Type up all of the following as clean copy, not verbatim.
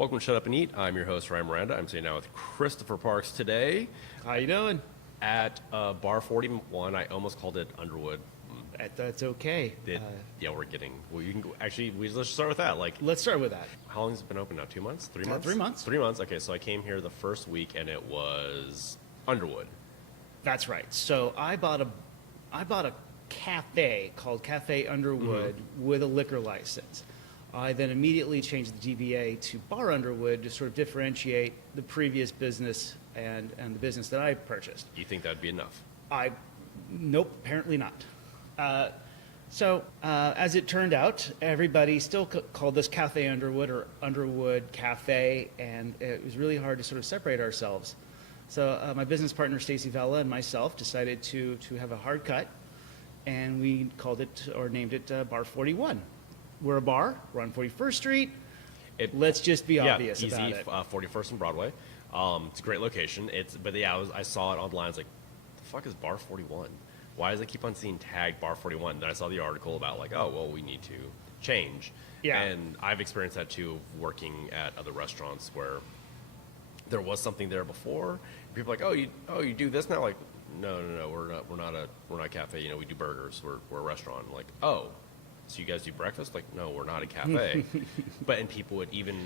Welcome to Shut Up and Eat. I'm your host, Ryan Miranda. I'm sitting now with Christopher Parks today How you doing? at Bar 41. I almost called it Underwood. That's okay. Yeah, we're getting. Well, you can actually. Let's start with that. Like, Let's start with that. how long has it been open now? 2 months? 3 months? 3 months. 3 months. Okay, so I came here the first week and it was Underwood. That's right. So I bought a cafe called Cafe Underwood with a liquor license. I then immediately changed the DBA to Bar Underwood to sort of differentiate the previous business and the business that I purchased. Do you think that'd be enough? Nope, apparently not. So as it turned out, everybody still called this Cafe Underwood or Underwood Cafe, and it was really hard to sort of separate ourselves. So my business partner, Stacy Vella, and myself decided to have a hard cut, and we called it or named it Bar 41. We're a bar. We're on 41st Street. Let's just be obvious easy, about it. 41st and Broadway. It's a great location. I saw it online. I was like, the fuck is Bar 41? Why does it keep on seeing tagged Bar 41? Then I saw the article about like, oh, well, we need to change. Yeah. And I've experienced that too, working at other restaurants where there was something there before. People are like, oh, you do this now? Like, no, we're not a cafe. You know, we do burgers. We're a restaurant. I'm like, oh, so you guys do breakfast? Like, no, we're not a cafe. And people would even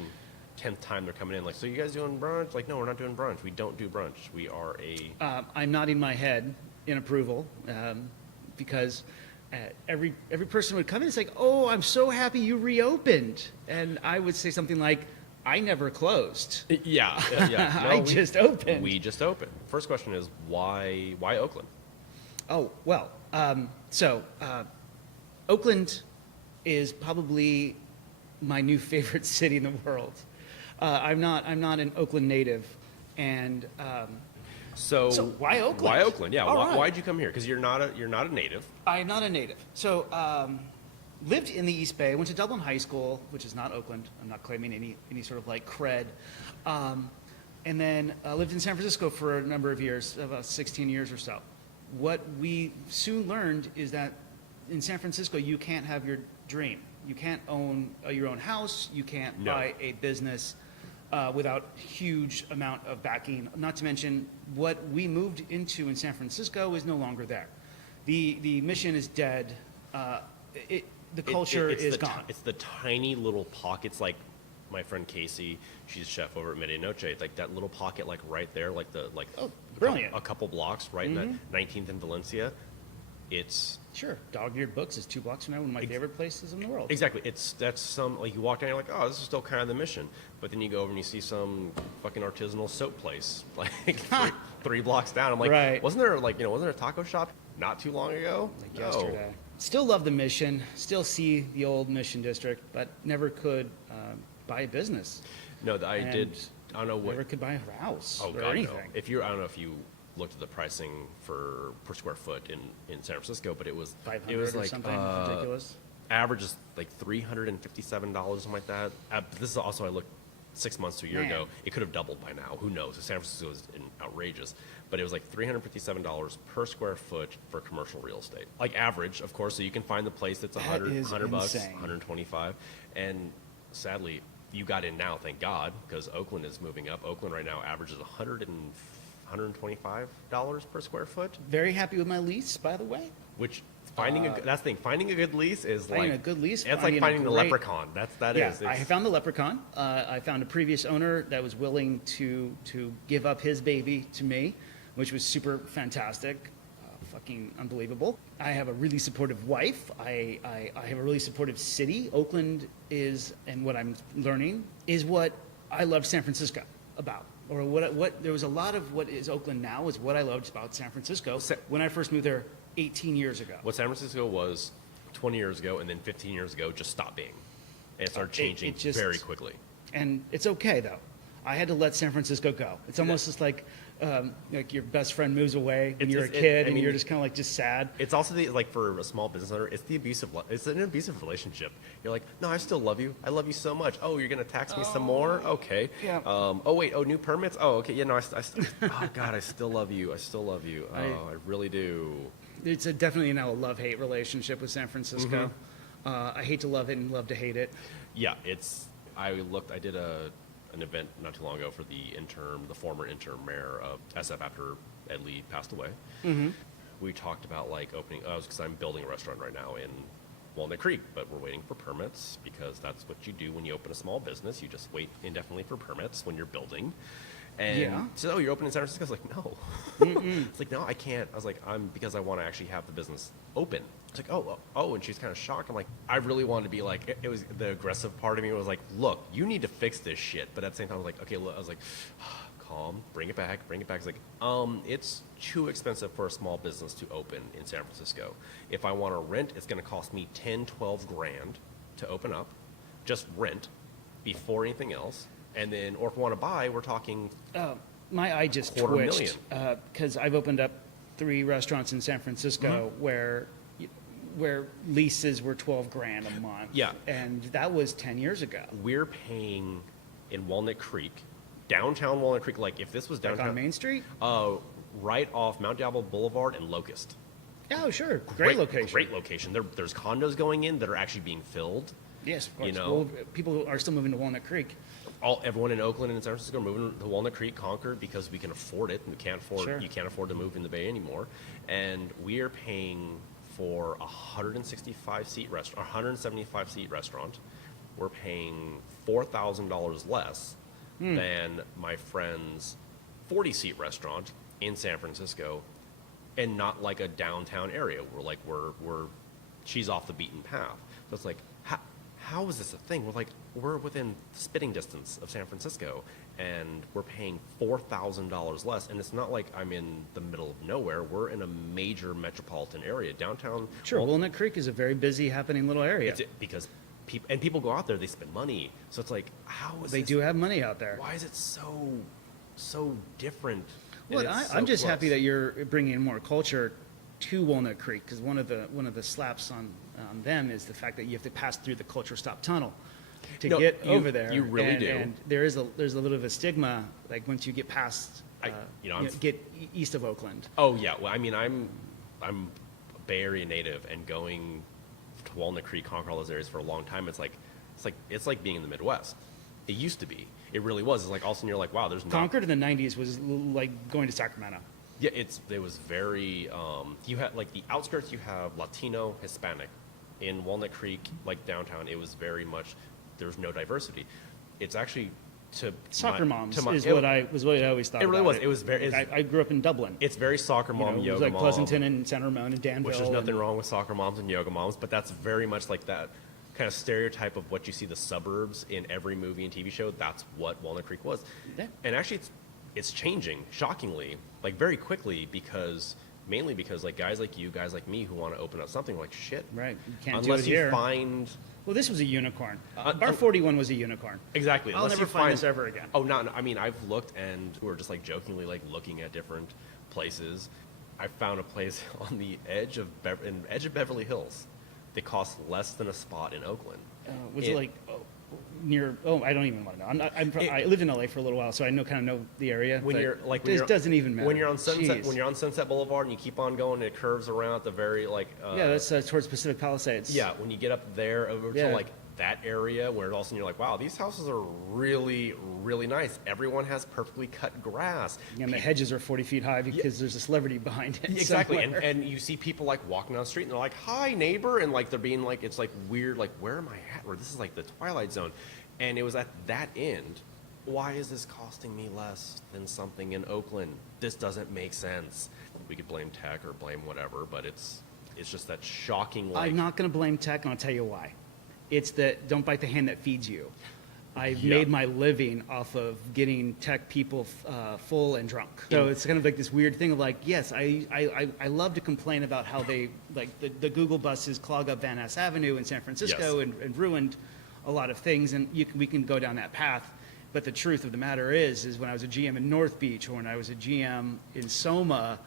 10th time they're coming in like, so you guys doing brunch? Like, no, we're not doing brunch. We don't do brunch. We are a. I'm nodding my head in approval because every person would come in. It's like, oh, I'm so happy you reopened, and I would say something like, I never closed. Yeah. No, just opened. We just opened. First question is why Oakland? Oh well, Oakland is probably my new favorite city in the world. I'm not an Oakland native, and so why Oakland? Why Oakland? Yeah. Right. Why'd you come here? Because you're not a native. I'm not a native. So lived in the East Bay. Went to Dublin High School, which is not Oakland. I'm not claiming any sort of like cred. And then lived in San Francisco for a number of years, about 16 years or so. What we soon learned is that in San Francisco, you can't have your dream. You can't own your own house. You can't buy a business without huge amount of backing. Not to mention, what we moved into in San Francisco is no longer there. The mission is dead. The culture is gone. It's the tiny little pockets, like my friend Casey, she's a chef over at Medianoche. It's like that little pocket, like right there, brilliant. A couple blocks right in that 19th and Valencia. It's sure. Dog-eared Books is 2 blocks from now, one of my favorite places in the world. Exactly. That's some, like, you walk down, you're like, oh, this is still kind of the mission. But then you go over and you see some fucking artisanal soap place, like three blocks down. I'm like, right. wasn't there a taco shop not too long ago? Like yesterday. Still love the Mission. Still see the old Mission District, but never could buy a business. No, I don't know what. Never could buy a house or God, anything. No. I don't know if you looked at the pricing per square foot in San Francisco, but it was $500 or something ridiculous. Average is like $357, something like that. This is also, I looked 6 months to a year ago. It could have doubled by now. Who knows? San Francisco is outrageous, but it was like $357 per square foot for commercial real estate. Like average, of course. So you can find the place that's $100 bucks, $125, and sadly, you got in now. Thank God, because Oakland is moving up. Oakland right now averages $125 per square foot. Very happy with my lease, by the way. Which that's the thing. Finding a good lease is finding a good lease. It's like finding the leprechaun. I found the leprechaun. I found a previous owner that was willing to give up his baby to me, which was super fantastic. Fucking unbelievable. I have a really supportive wife. I have a really supportive city. Oakland is, and what I'm learning is what I love San Francisco about. Or what there was a lot of what is Oakland now is what I loved about San Francisco when I first moved there 18 years ago. What San Francisco was 20 years ago and then 15 years ago just stopped being. And it started changing very quickly. And it's okay, though. I had to let San Francisco go. It's almost just like your best friend moves away when you're a kid and you're just kind of like just sad. It's also like for a small business owner, it's an abusive relationship. You're like, no, I still love you. I love you so much. Oh, you're gonna tax me some more? Okay. Yeah. New permits? Oh, okay. Yeah, no, oh God, I still love you. I still love you. Oh, I really do. It's definitely now a love-hate relationship with San Francisco. I hate to love it and love to hate it. Yeah, I did an event not too long ago for the former interim mayor of SF after Ed Lee passed away. Mm-hmm. We talked about like opening, because I'm building a restaurant right now in Walnut Creek, but we're waiting for permits because that's what you do when you open a small business. You just wait indefinitely for permits when you're building. And so you're opening in San Francisco. I was like, no. It's like, no, I can't. I was like, because I want to actually have the business open. It's like, oh, and she's kind of shocked. I'm like, I really wanted to be like, it was the aggressive part of me was like, look, you need to fix this shit. But at the same time, I was like, okay, look, I was like, calm, bring it back. It's like, it's too expensive for a small business to open in San Francisco. If I want to rent, it's going to cost me 10, 12 grand to open up, just rent before anything else. And then, or if we want to buy, we're talking my eye just twitched because I've opened up 3 restaurants in San Francisco where leases were 12 grand a month. Yeah. And that was 10 years ago. We're paying in Walnut Creek, downtown Walnut Creek, like if this was downtown. Like on Main Street? Right off Mount Diablo Boulevard and Locust. Oh, sure. Great location. Great location. There's condos going in that are actually being filled. Yes, of course. You know, well, people are still moving to Walnut Creek. Everyone in Oakland and San Francisco are moving to Walnut Creek, Concord, because we can afford it. You can't afford to move in the Bay anymore. And we are paying for a 165-seat restaurant, 175-seat restaurant. We're paying $4,000 less than my friend's 40-seat restaurant in San Francisco, and not like a downtown area. She's off the beaten path. So it's like, how is this a thing? We're within spitting distance of San Francisco, and we're paying $4,000 less. And it's not like I'm in the middle of nowhere. We're in a major metropolitan area, downtown. Sure, Walnut Creek is a very busy, happening little area. Because people go out there, they spend money. So it's like, how is they this? do have money out there. Why is it so different? Well, I'm just happy that you're bringing more culture to Walnut Creek, because one of the slaps on them is the fact that you have to pass through the Culture Stop Tunnel to get over there. You really do. And there's a little bit of a stigma, like once you get past, get east of Oakland. Oh yeah, well, I mean, I'm a Bay Area native, and going to Walnut Creek, Concord, all those areas for a long time. It's like being in the Midwest. It used to be. It really was. It's like all of a sudden you're like, wow, there's Concord in the '90s was like going to Sacramento. Yeah, it was very. You had like the outskirts. You have Latino, Hispanic. In Walnut Creek, like downtown, it was very much. There's no diversity. It's actually soccer moms is what I always thought. It really was. It was very. I grew up in Dublin. It's very soccer mom, yoga it was like mom. Pleasanton and San Ramon and Danville. Which there's nothing wrong with soccer moms and yoga moms, but that's very much like that kind of stereotype of what you see the suburbs in every movie and TV show. That's what Walnut Creek was. Yeah. And actually, it's changing shockingly, like very quickly, mainly because like guys like you, guys like me who want to open up something, like shit. Right. You can't unless do it you here. find. Well, this was a unicorn. Bar 41 was a unicorn. Exactly. I'll never find this ever again. Oh, no. I mean, I've looked, and we're just like jokingly like looking at different places. I found a place on the edge of Beverly Hills. They cost less than a spot in Oakland. Was it like near? Oh, I don't even want to know. I lived in LA for a little while, so I kind of know the area. Doesn't even matter. When you're on Sunset Boulevard and you keep on going, and it curves around at the very like. That's towards Pacific Palisades. Yeah, when you get up there over to like that area, where all of a sudden you're like, wow, these houses are really, really nice. Everyone has perfectly cut grass. Yeah, and the hedges are 40 feet high because there's a celebrity behind it. Exactly, and you see people like walking down the street and they're like, hi, neighbor, and like they're being like, it's like weird, like where am I at? Or this is like the Twilight Zone. And it was at that end. Why is this costing me less than something in Oakland? This doesn't make sense. We could blame tech or blame whatever, but it's just that shocking. Like, I'm not going to blame tech, and I'll tell you why. It's that don't bite the hand that feeds you. I've made my living off of getting tech people full and drunk. So it's kind of like this weird thing of like, yes, I love to complain about how they, like the Google buses clog up Van Ness Avenue in San Francisco and ruined a lot of things, and we can go down that path. But the truth of the matter is when I was a GM in North Beach, or when I was a GM in Soma,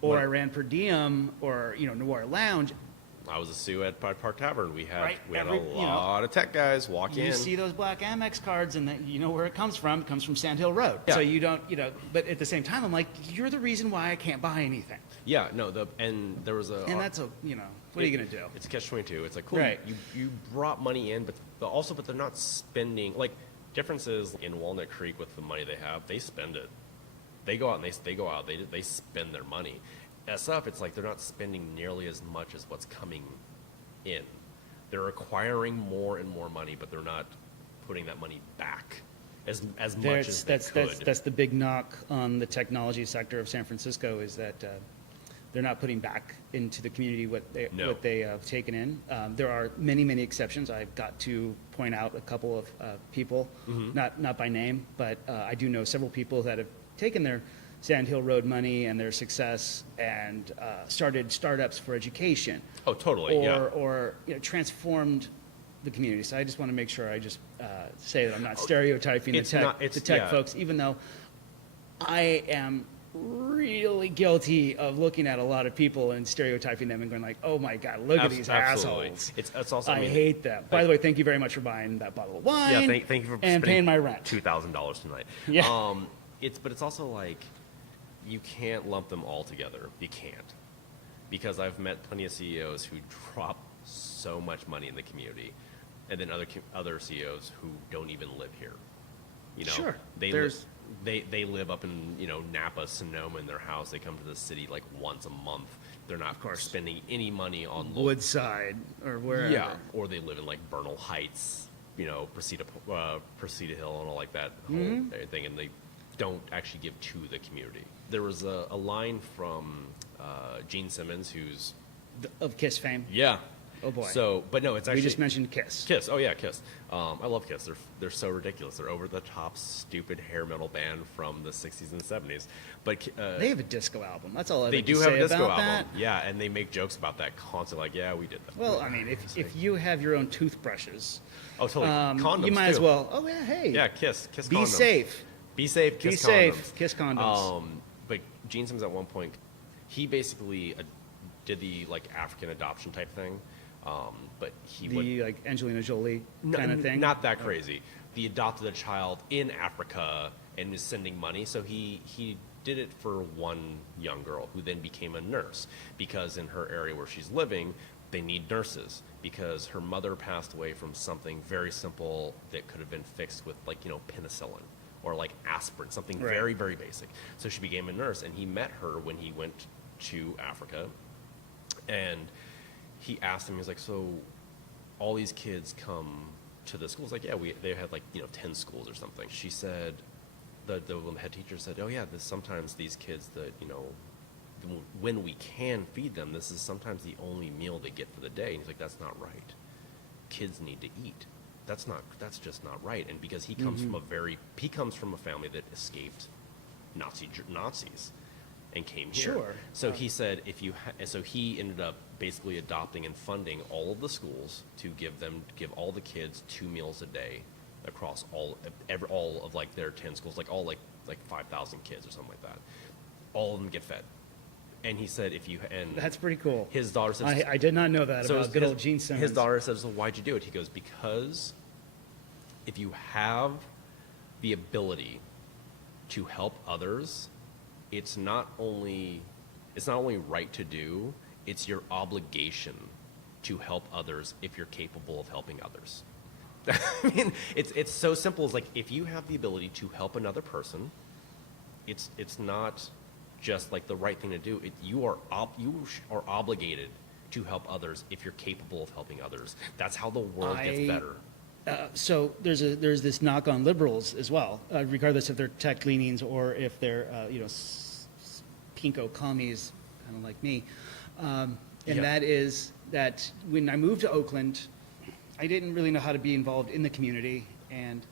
or I ran per diem, or Noir Lounge. I was a Sue at Park Tavern. We had Every, a lot of tech guys walk in. You see those black Amex cards, and you know where it comes from. It comes from Sand Hill Road. Yeah. So you don't, But at the same time, I'm like, you're the reason why I can't buy anything. Yeah, no. And there was a. And that's what are you gonna do? It's a catch-22. It's like, cool. Right. You brought money in, but they're not spending like. Difference is in Walnut Creek with the money they have, they spend it. They go out and they spend their money. SF, it's like they're not spending nearly as much as what's coming in. They're acquiring more and more money, but they're not putting that money back as much as they could. That's the big knock on the technology sector of San Francisco, is that they're not putting back into the community what they have taken in. There are many, many exceptions. I've got to point out a couple of people, not by name, but I do know several people that have taken their Sand Hill Road money and their success and started startups for education. Oh, totally. Or transformed the community. So I just want to make sure I just say that I'm not stereotyping the tech folks, even though I am really guilty of looking at a lot of people and stereotyping them and going like, oh my God, look at these assholes. It's also, I hate them. By the way, thank you very much for buying that bottle of wine. Yeah, thank you for and paying my rent. $2,000 tonight. Yeah. But it's also like, you can't lump them all together. You can't. Because I've met plenty of CEOs who drop so much money in the community, and then other CEOs who don't even live here. Sure. They live up in Napa, Sonoma in their house. They come to the city like once a month. They're not spending any money on Woodside or wherever. Yeah, or they live in like Bernal Heights, Presida Hill and all like that whole thing, and they don't actually give to the community. There was a line from Gene Simmons, who's of Kiss fame. Yeah. Oh boy. So, but no, it's actually we just mentioned Kiss. Kiss. Oh yeah, Kiss. I love Kiss. They're so ridiculous. They're over the top, stupid hair metal band from the '60s and '70s. But they have a disco album. That's all I They do do have a disco about album. That. Yeah, and they make jokes about that constantly. Like, yeah, we did that. Well, I mean, if you have your own toothbrushes, oh totally, condoms you might too. as well. Oh yeah, hey. Yeah, Kiss condoms. Be safe. Be safe. Kiss Be condoms. safe. Kiss condoms. But Gene Simmons at one point, he basically did the like African adoption type thing. But he would like Angelina Jolie kind of thing. Not that crazy. He adopted a child in Africa and is sending money. So he did it for one young girl who then became a nurse, because in her area where she's living, they need nurses because her mother passed away from something very simple that could have been fixed with like penicillin or like aspirin, something very, very basic. So she became a nurse, and he met her when he went to Africa, and he asked him, he was like, so all these kids come to the schools? Like, yeah, they had like 10 schools or something. She said, the head teacher said, oh yeah, sometimes these kids that when we can feed them, this is sometimes the only meal they get for the day. And he's like, that's not right. Kids need to eat. That's just not right. And because he comes from a family that escaped Nazis and came here. Sure. So he said, so he ended up basically adopting and funding all of the schools to give all the kids 2 meals a day across all of like their 10 schools, like all like 5,000 kids or something like that. All of them get fed. And he said, that's pretty cool. His daughter says, I did not know that about good old Gene Simmons. His daughter says, well, why'd you do it? He goes, because if you have the ability to help others, it's not only right to do, it's your obligation to help others if you're capable of helping others. I mean, it's so simple. It's like, if you have the ability to help another person, it's not just like the right thing to do. You are obligated to help others if you're capable of helping others. That's how the world gets better. So there's this knock on liberals as well, regardless if they're tech leanings or if they're pinko commies, kind of like me. That is that when I moved to Oakland, I didn't really know how to be involved in the community, and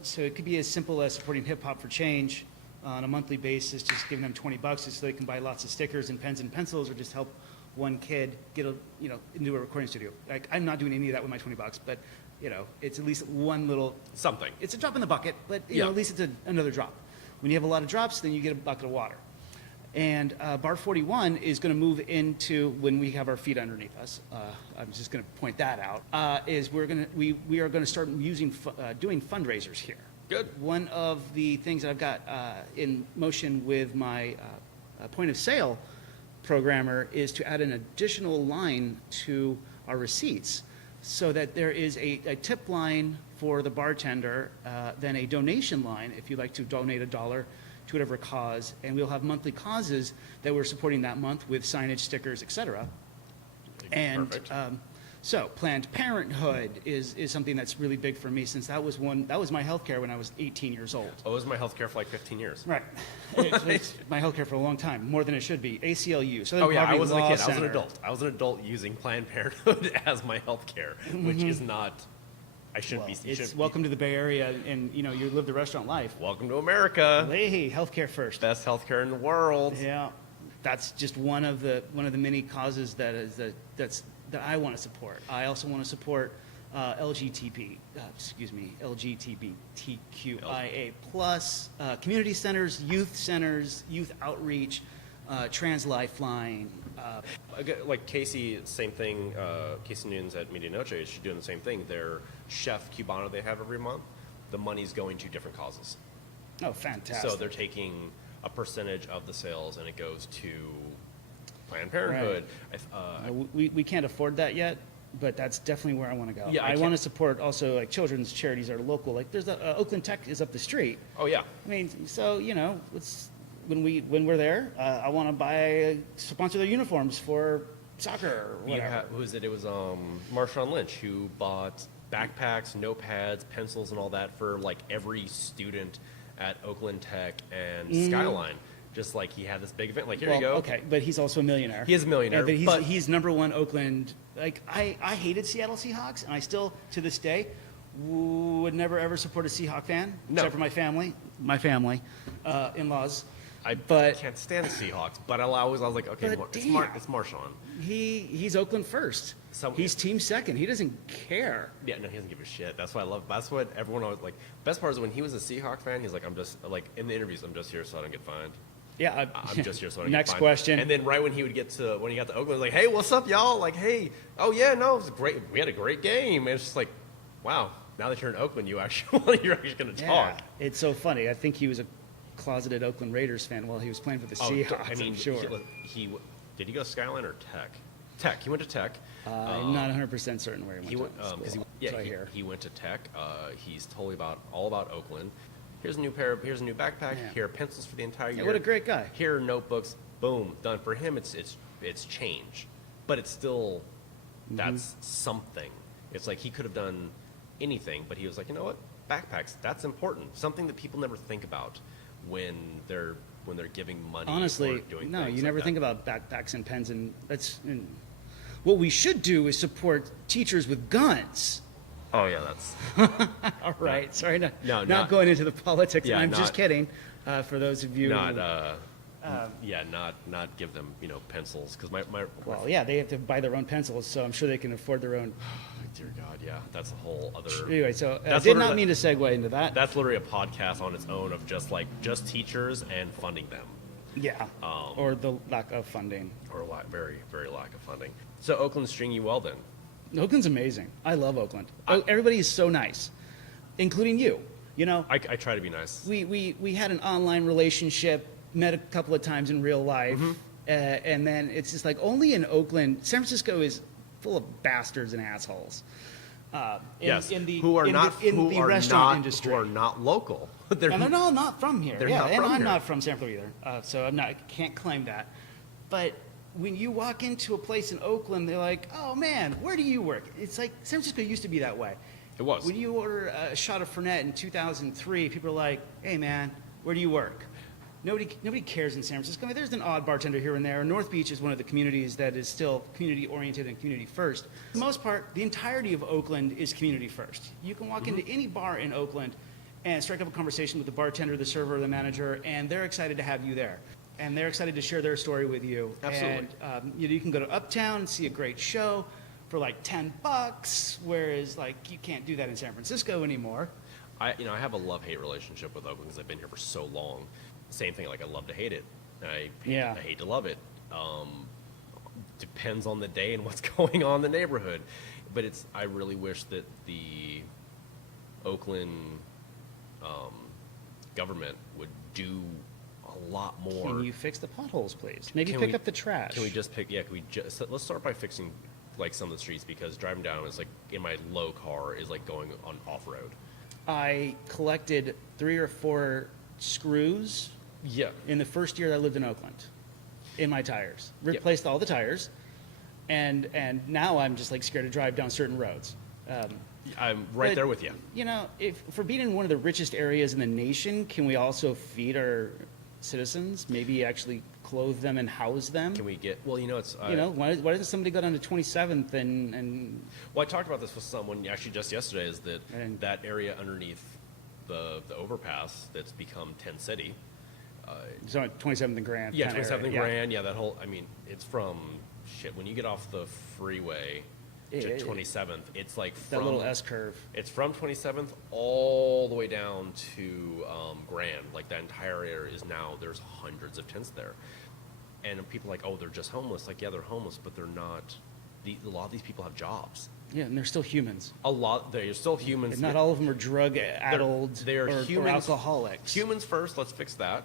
so it could be as simple as supporting Hip Hop for Change on a monthly basis, just giving them $20 just so they can buy lots of stickers and pens and pencils, or just help one kid get into a recording studio. Like, I'm not doing any of that with my $20, but it's at least one little something. It's a drop in the bucket, but at least it's another drop. When you have a lot of drops, then you get a bucket of water. And Bar 41 is going to move into, when we have our feet underneath us, I'm just going to point that out, is we are going to start doing fundraisers here. Good. One of the things that I've got in motion with my point of sale programmer is to add an additional line to our receipts, so that there is a tip line for the bartender, then a donation line if you'd like to donate $1 to whatever cause, and we'll have monthly causes that we're supporting that month with signage, stickers, etc. And Perfect. so Planned Parenthood is something that's really big for me, since that was my healthcare when I was 18 years old. Oh, it was my healthcare for like 15 years. Right. It's my healthcare for a long time, more than it should be. ACLU. Southern Oh yeah, I Poverty wasn't a Law kid. I was an Center. adult. I was an adult using Planned Parenthood as my healthcare, which is not. I shouldn't Well, be. it's welcome to the Bay Area, and you live the restaurant life. Welcome to America. Hey, healthcare first. Best healthcare in the world. Yeah, that's just one of the many causes that I want to support. I also want to support LGBTQIA plus community centers, youth outreach, trans lifeline. Like Casey, same thing. Casey Nunes at Media Noche is doing the same thing. Their chef Cubano they have every month, the money's going to different causes. Oh, fantastic! So they're taking a percentage of the sales and it goes to Planned Parenthood. We can't afford that yet, but that's definitely where I want to go. Yeah, I want to support also like children's charities that are local. Like there's Oakland Tech is up the street. Oh yeah. I mean, so let's when we're there, I want to sponsor their uniforms for soccer or whatever. Who was it? It was Marshawn Lynch who bought backpacks, notepads, pencils, and all that for like every student at Oakland Tech and Skyline. Just like he had this big event, like here you go. Okay, but he's also a millionaire. He is a millionaire, but but he's number one Oakland. Like I hated Seattle Seahawks, and I still to this day would never ever support a Seahawk fan, No. except for my family, in-laws. I But can't stand the Seahawks. But I was like, okay, But it's damn. it's Marshawn. He's Oakland first. He's team second. He doesn't care. Yeah, no, he doesn't give a shit. That's what I love. That's what everyone always like. Best part is when he was a Seahawk fan, he's like, I'm just like in the interviews, I'm just here so I don't get fined. Yeah, I'm just here so I don't Next get fined. question. And then right when he got to Oakland, like, hey, what's up, y'all? Like, hey, oh yeah, no, it was great. We had a great game. And it's just like, wow. Now that you're in Oakland, you're actually going to talk. It's so funny. I think he was a closeted Oakland Raiders fan while he was playing for the Seahawks. I mean, I'm sure. he did he go Skyline or Tech? Tech. He went to Tech. I'm not 100% certain where he went to school. Because That's what I hear. he went to Tech. He's totally all about Oakland. Here's a new backpack. Yeah. Here are pencils for the entire year. What a great guy. Here are notebooks. Boom, done. For him, it's change, but it's still that's something. It's like he could have done anything, but he was like, you know what, backpacks. That's important. Something that people never think about when they're giving money. Honestly, or doing no, things you never like think about backpacks and pens, and what we should do is support teachers with guns. Oh yeah, that's All right, sorry, not not going into the politics. Yeah, I'm not- just kidding. For those of you, not who, not give them pencils because my well, yeah, they have to buy their own pencils, so I'm sure they can afford their own. dear God, yeah, that's a whole other. Anyway, so I That's did literally- not mean to segue into that. That's literally a podcast on its own of just teachers and funding them, Yeah, or the lack of funding. or very very lack of funding. So Oakland's stringing you well then. Oakland's amazing. I love Oakland. Everybody is so nice, including you. I try to be nice. We had an online relationship, met a couple of times in real life, Mm-hmm. And then it's just like only in Oakland. San Francisco is full of bastards and assholes. Yes, in the who are restaurant industry. who are not local. They're And they're not from here. They're Yeah, not and from I'm here. not from San Francisco either, so can't claim that. But when you walk into a place in Oakland, they're like, "Oh man, where do you work?" It's like San Francisco used to be that way. It was. When you order a shot of Fernet in 2003, people are like, "Hey man, where do you work?" Nobody cares in San Francisco. I mean, there's an odd bartender here and there. North Beach is one of the communities that is still community oriented and community first. For the most part, the entirety of Oakland is community first. You can walk into any bar in Oakland and strike up a conversation with the bartender, the server, the manager, and they're excited to have you there. And they're excited to share their story with you. Absolutely. And you can go to Uptown and see a great show for like $10, whereas like you can't do that in San Francisco anymore. I have a love-hate relationship with Oakland because I've been here for so long. Same thing, like I love to hate it. I hate to love it. Depends on the day and what's going on in the neighborhood. But I really wish that the Oakland government would do a lot more. Can you fix the potholes, please? Maybe Can pick we- up the trash. Can we just pick? Yeah. Let's start by fixing like some of the streets because driving down is like in my low car is like going on off road. I collected 3 or 4 screws Yeah. in the first year that I lived in Oakland in my tires. Replaced all the tires, and now I'm just like scared to drive down certain roads. I'm right there with you. You know, if for being in one of the richest areas in the nation, can we also feed our citizens? Maybe actually clothe them and house them? Can we get, well, you know, it's, why doesn't somebody go down to 27th and well, I talked about this with someone actually just yesterday, is that And- that area underneath the overpass that's become Tent City. so 27th and Grand? Yeah, kinda 27th and area. Grand. Yeah, that whole, I mean, it's from, shit, when you get off the freeway to 27th, it's like That from, little S curve. it's from 27th all the way down to Grand. Like that entire area is now, there's hundreds of tents there. And people are like, oh, they're just homeless. Like, yeah, they're homeless, but they're not. A lot of these people have jobs. Yeah, and they're still humans. They're still humans. And not all of them are drug-addled They're or humans, alcoholics. Humans first, let's fix that.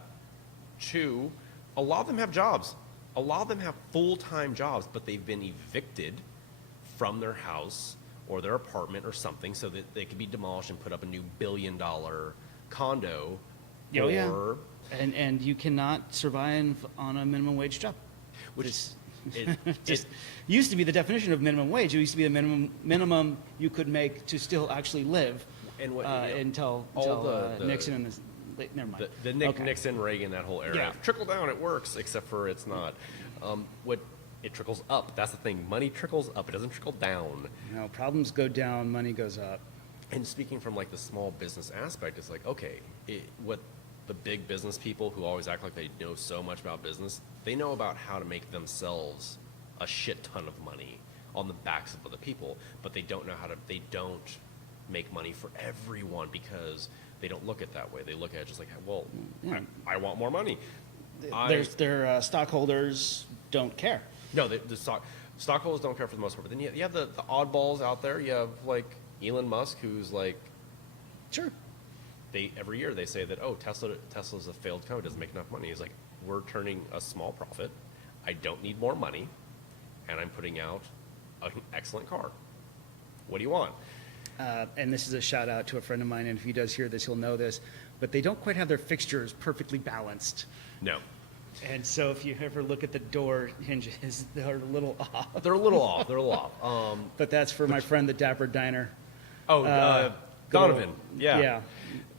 2, a lot of them have jobs. A lot of them have full-time jobs, but they've been evicted from their house or their apartment or something so that they could be demolished and put up a new $1 billion condo. Oh, or, yeah. And you cannot survive on a minimum wage job. Which is it, just used to be the definition of minimum wage. It used to be the minimum you could make to still actually live. And what, until all the Nixon and never mind. Okay. Nixon, Reagan, that whole era. Yeah. Trickle down, it works, except for it's not. It trickles up. That's the thing. Money trickles up. It doesn't trickle down. No, problems go down, money goes up. And speaking from like the small business aspect, it's like, okay, what the big business people who always act like they know so much about business, they know about how to make themselves a shit ton of money on the backs of other people, but they don't know how to, they don't make money for everyone because they don't look at it that way. They look at it just like, well, Yeah. I want more money. Their stockholders don't care. No, the stockholders don't care for the most part. But then you have the oddballs out there. You have like Elon Musk, who's like, Sure. every year they say that, oh, Tesla's a failed company, doesn't make enough money. He's like, we're turning a small profit. I don't need more money, and I'm putting out an excellent car. What do you want? And this is a shout out to a friend of mine, and if he does hear this, he'll know this. But they don't quite have their fixtures perfectly balanced. No. And so if you ever look at the door hinges, they're a little off. They're a little off. They're a little off. But that's for my friend, the Dapper Diner. Donovan. Yeah. Yeah.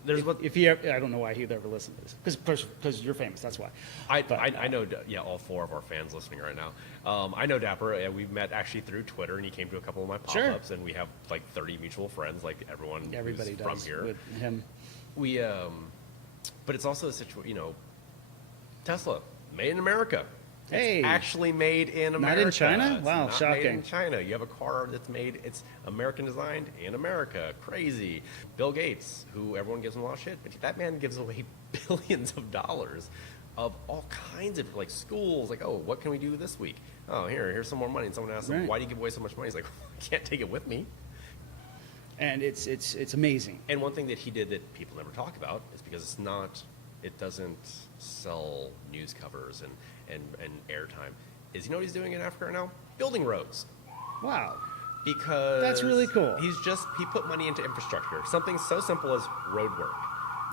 There's what If he, I don't know why he'd ever listen to this, because you're famous. That's why. I know. Yeah, all 4 of our fans listening right now. I know Dapper. We've met actually through Twitter, and he came to a couple of my pop-ups, and we have like 30 mutual friends, like everybody who's does from here. with him. We, but it's also a situation. You know, Tesla made in America. Hey. It's actually made in America. Not in China? It's Wow, not shocking. Made in China. You have a car that's made, it's American designed in America. Crazy. Bill Gates, who everyone gives him a lot of shit, but that man gives away billions of dollars of all kinds of like schools. Like, oh, what can we do this week? Oh, here's some more money. And someone asks him, Right. why do you give away so much money? He's like, I can't take it with me. And it's amazing. And one thing that he did that people never talk about is because it doesn't sell news covers and airtime, is you know what he's doing in Africa right now? Building roads. Wow. Because That's really cool. He put money into infrastructure. Something so simple as road work.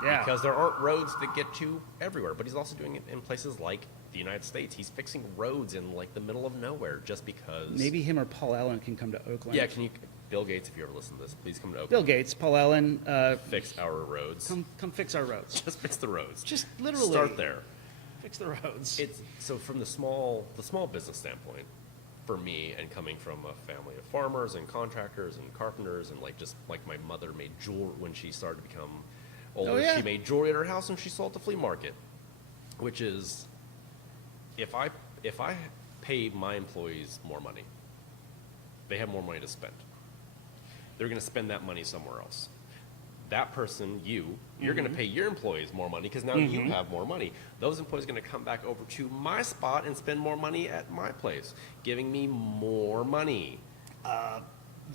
Yeah. Because there aren't roads that get to everywhere. But he's also doing it in places like the United States. He's fixing roads in like the middle of nowhere just because. Maybe him or Paul Allen can come to Oakland. Yeah, Bill Gates, if you ever listen to this, please come to Oakland. Bill Gates, Paul Allen, Fix our roads. come fix our roads. Just fix the roads. Just literally Start there. Fix the roads. It's so from the small business standpoint, for me, and coming from a family of farmers and contractors and carpenters, and like just like my mother made jewelry when she started to become older. Oh, yeah. She made jewelry at her house and she sold at the flea market, which is if I pay my employees more money, they have more money to spend. They're going to spend that money somewhere else. That person, you're going to pay your employees more money because now you have more money. Those employees are going to come back over to my spot and spend more money at my place, giving me more money.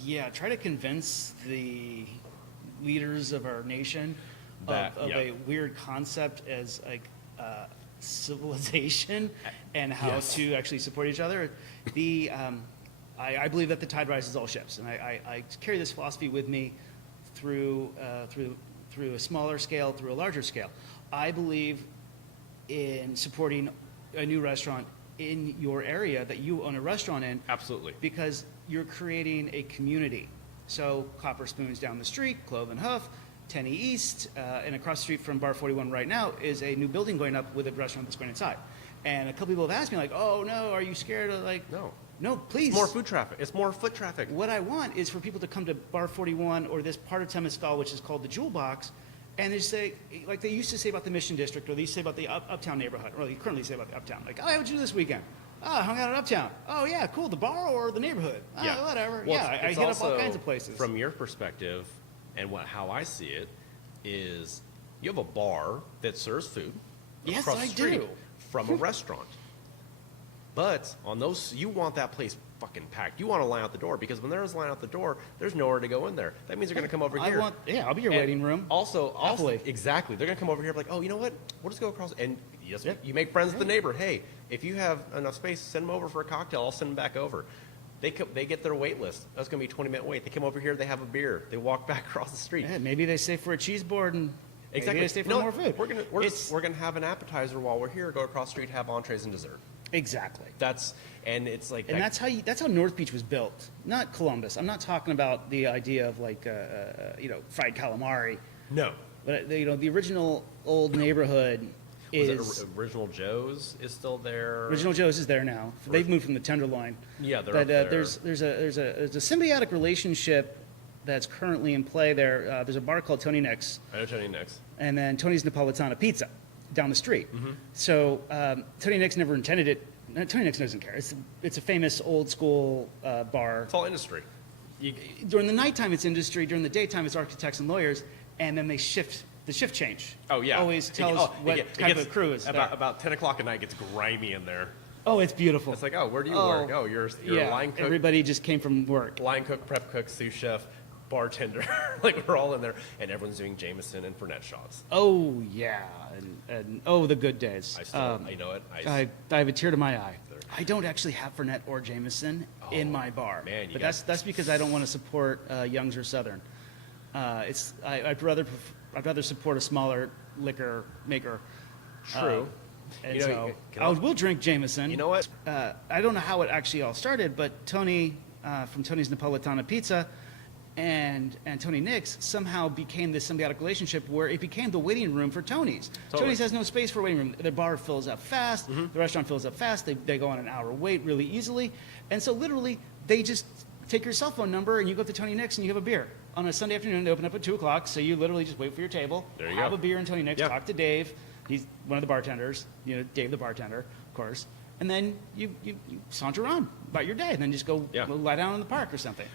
Yeah, try to convince the leaders of our nation of Yeah. a weird concept as like civilization and how Yes. to actually support each other. I believe that the tide rises all ships, and I carry this philosophy with me through a smaller scale, through a larger scale. I believe in supporting a new restaurant in your area that you own a restaurant in. Absolutely. Because you're creating a community. So Copper Spoon's down the street, Clove and Hoof, Tenney East, and across the street from Bar 41 right now is a new building going up with a restaurant that's going inside. And a couple people have asked me, like, oh, no, are you scared of, like... No, please. It's more food traffic. It's more foot traffic. What I want is for people to come to Bar 41 or this part of Temescal, which is called the Jewel Box, and they say, like they used to say about the Mission District, or they used to say about the Uptown neighborhood, or they currently say about the Uptown. Like, oh, what'd you do this weekend? Oh, I hung out at Uptown. Oh, yeah, cool. The bar or the neighborhood? Oh, Yeah. whatever. Well, I it's hit up all also, kinds of places. From your perspective, and how I see it, is you have a bar that serves food Yes, across I the street do. from a restaurant. But on those, you want that place fucking packed. You want to line out the door, because when there's a line out the door, there's nowhere to go in there. That means they're going to come over here. I'll be your And waiting room. Also, Happily. exactly. They're going to come over here like, oh, you know what? We'll just go across. And yes, Yep. you make friends with the neighbor. Hey, if you have enough space, send them over for a cocktail. I'll send them back over. They get their wait list. That's going to be a 20-minute wait. They come over here. They have a beer. They walk back across the street. Yeah, maybe they stay for a cheese board and Exactly. maybe they stay for No, more food. We're gonna have an appetizer while we're here. Go across the street, have entrees and dessert. Exactly. It's like And that's how North Beach was built, not Columbus. I'm not talking about the idea of like fried calamari, no. but the original old neighborhood Original Joe's is still there. Original Joe's is there now. They've moved from the Tenderloin. Yeah, they're but up there. there's a symbiotic relationship that's currently in play there. There's a bar called Tony Nick's, I know Tony next. and then Tony's Napolitana Pizza down the street. Mm-hmm. So Tony Nick's never intended it. Tony Nick's doesn't care. It's a famous old school bar. It's all industry. During the nighttime, it's industry. During the daytime, it's architects and lawyers. And then they shift. The shift change. Oh yeah. Always tells what kind of a crew is. About 10 o'clock at night. It gets grimy in there. Oh, it's beautiful. It's like, oh, where do you work? Oh, you're a line cook. Everybody just came from work. Line cook, prep cook, sous chef, bartender. Like we're all in there, and everyone's doing Jameson and Fernet shots. Oh yeah, and oh the good days. I still, I know it. I have a tear to my eye. I don't actually have Fernet or Jameson in my bar, man, but that's because I don't want to support Young's or Southern. I'd rather support a smaller liquor maker. True. And You know, so we'll drink Jameson. You know what? I don't know how it actually all started, but Tony from Tony's Napolitana Pizza and Tony Nick's somehow became this symbiotic relationship where it became the waiting room for Tony's. Totally. Tony's has no space for a waiting room. Their bar fills up fast. The restaurant fills up fast. They go on an hour wait really easily. And so literally they just take your cell phone number and you go up to Tony Nick's and you have a beer. On a Sunday afternoon, they open up at 2 o'clock, so you literally just wait for your table, There you have go. a beer in Tony Nick's, Yep. talk to Dave. He's one of the bartenders, Dave the bartender, of course. And then you saunter on about your day, and then just go lie down in the park or something.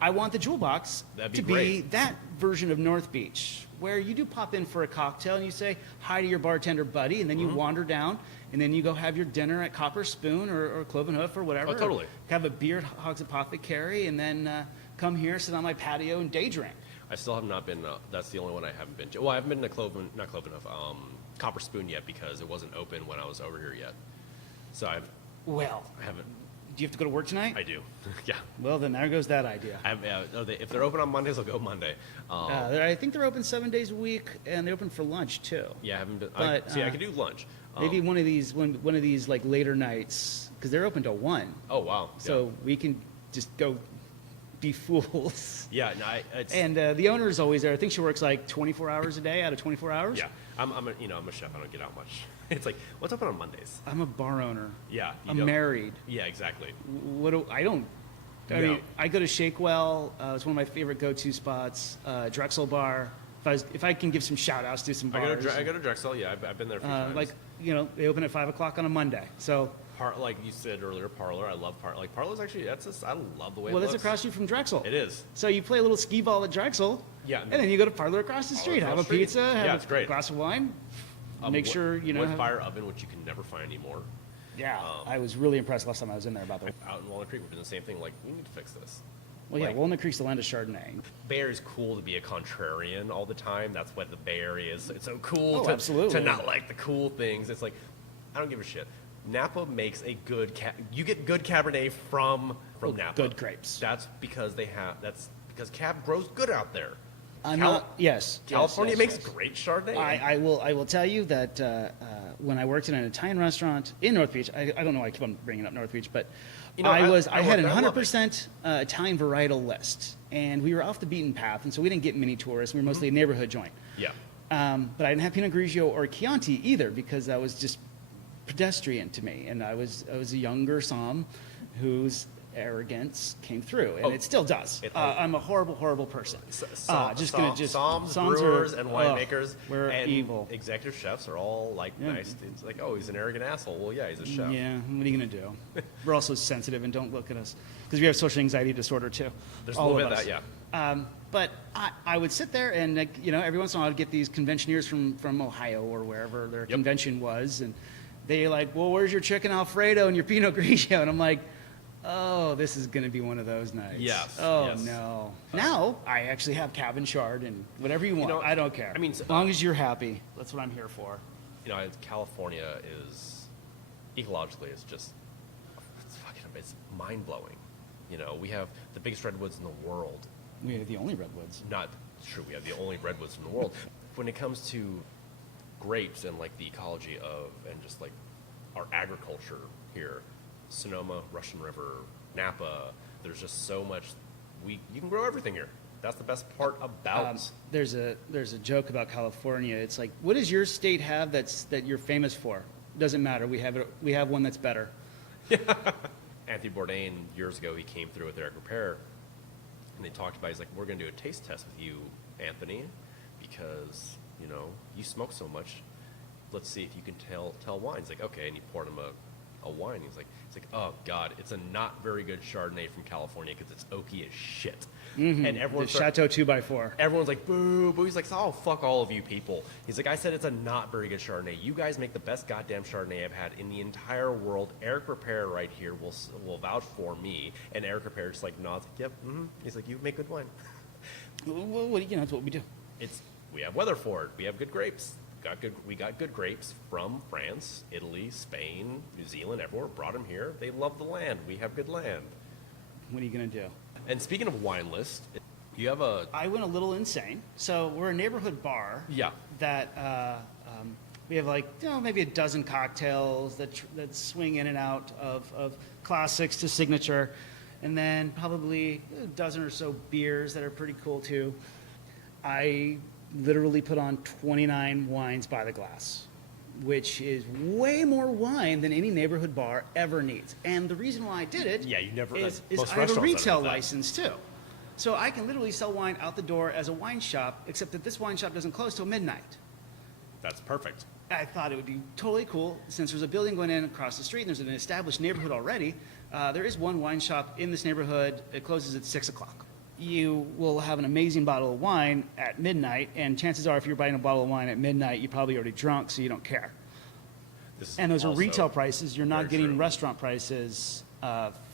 I want the Jewel Box That'd be to be great. that version of North Beach, where you do pop in for a cocktail and you say hi to your bartender buddy, and then you wander down, and then you go have your dinner at Copper Spoon or Clove and Hoof or whatever. Oh, totally. Or have a beer at Hogs Apothecary, and then come here, sit on my patio, and day drink. I still have not been. That's the only one I haven't been to. Well, I haven't been to Copper Spoon yet because it wasn't open when I was over here yet. So I haven't. Do you have to go to work tonight? I do. Yeah. Well, then there goes that idea. If they're open on Mondays, I'll go Monday. I think they're open 7 days a week, and they're open for lunch too. Yeah, I haven't been. But, I could do lunch. Maybe one of these like later nights, because they're open till 1. Oh wow. So we can just go be fools. Yeah. No. And the owner is always there. I think she works like 24 hours a day out of 24 hours. Yeah. I'm a chef. I don't get out much. It's like, what's open on Mondays? I'm a bar owner. Yeah. I'm married. Yeah. Exactly. I mean, I go to Shakewell. It's one of my favorite go-to spots. Drexel Bar. If I can give some shout-outs to some bars. I go to Drexel. Yeah. I've been there a few times. They open at 5 o'clock on a Monday. So. Like you said earlier, Parlor. I love Parlor. Like Parlor's actually I love the way. Well, it that's looks. across you from Drexel. It is. So you play a little skee ball at Drexel. Yeah. And then you go to Parlor across the street. Have a pizza. Have it's great. a glass of wine. Make sure wood fire oven, which you can never find anymore. Yeah. I was really impressed last time I was in there about that. Out in Walnut Creek, we're doing the same thing. Like we need to fix this. Well, yeah. Walnut Creek's the land of Chardonnay. Bay Area is cool to be a contrarian all the time. That's what the Bay Area is. It's so cool absolutely. to not like the cool things. It's like I don't give a shit. Napa makes a good you get good Cabernet from Napa. Good grapes. That's because Cab grows good out there. Yes. California yes, makes yes. great Chardonnay. I will tell you that when I worked in an Italian restaurant in North Beach, I don't know why I keep on bringing up North Beach, but I had a 100% Italian varietal list, and we were off the beaten path, and so we didn't get many tourists. We were mostly a neighborhood joint. Yeah. But I didn't have Pinot Grigio or Chianti either because that was just pedestrian to me, and I was a younger Somm whose arrogance came through, and it still does. I'm a horrible person. Somms, brewers, and winemakers, we're and evil. Executive chefs are all like nice. It's like, oh, he's an arrogant asshole. Well, yeah, he's a chef. Yeah, what are you gonna do? We're also sensitive, and don't look at us because we have social anxiety disorder too. There's a little bit of that, yeah. But I would sit there and every once in a while I'd get these conventioneers from Ohio or wherever their convention was, and they're like, well, where's your chicken Alfredo and your Pinot Grigio? And I'm like, oh, this is going to be one of those nights. Yes. Oh, yes. No. Now, I actually have Cab and Chard and whatever you want. I don't care. I mean, as long as you're happy, that's what I'm here for. California is, ecologically, it's mind-blowing. We have the biggest redwoods in the world. We have the only redwoods. Not true. We have the only redwoods in the world. When it comes to grapes and, the ecology of, and just, our agriculture here, Sonoma, Russian River, Napa, there's just so much. You can grow everything here. That's the best part about. There's a joke about California. It's like, what does your state have that you're famous for? Doesn't matter. We have one that's better. Anthony Bourdain, years ago, he came through with Eric Repair, and they talked about, he's like, we're going to do a taste test with you, Anthony, because, you smoke so much. Let's see if you can tell wine. He's like, okay, and he poured him a wine. He's like, oh God, it's a not very good Chardonnay from California because it's oaky as shit. Mm-hmm. And everyone's Chateau 2x4. Everyone's like, boo, boo. He's like, oh, fuck all of you people. He's like, I said it's a not very good Chardonnay. You guys make the best goddamn Chardonnay I've had in the entire world. Eric Repair right here will vouch for me. And Eric Repair just nods, like, yep, mm-hmm. He's like, you make good wine. Well, that's what we do. We have weather for it. We have good grapes. We got good grapes from France, Italy, Spain, New Zealand, everywhere. Brought them here. They love the land. We have good land. What are you going to do? And speaking of wine list, you have I went a little insane. So we're a neighborhood bar. Yeah. That we have maybe a dozen cocktails that swing in and out of classics to signature, and then probably a dozen or so beers that are pretty cool too. I literally put on 29 wines by the glass, which is way more wine than any neighborhood bar ever needs. And the reason why I did it is I have a retail license too. So I can literally sell wine out the door as a wine shop, except that this wine shop doesn't close till midnight. That's perfect. I thought it would be totally cool since there's a building going in across the street and there's an established neighborhood already. There is one wine shop in this neighborhood. It closes at 6 o'clock. You will have an amazing bottle of wine at midnight, and chances are if you're buying a bottle of wine at midnight, you're probably already drunk, so you don't care. And those are retail prices. You're not getting restaurant prices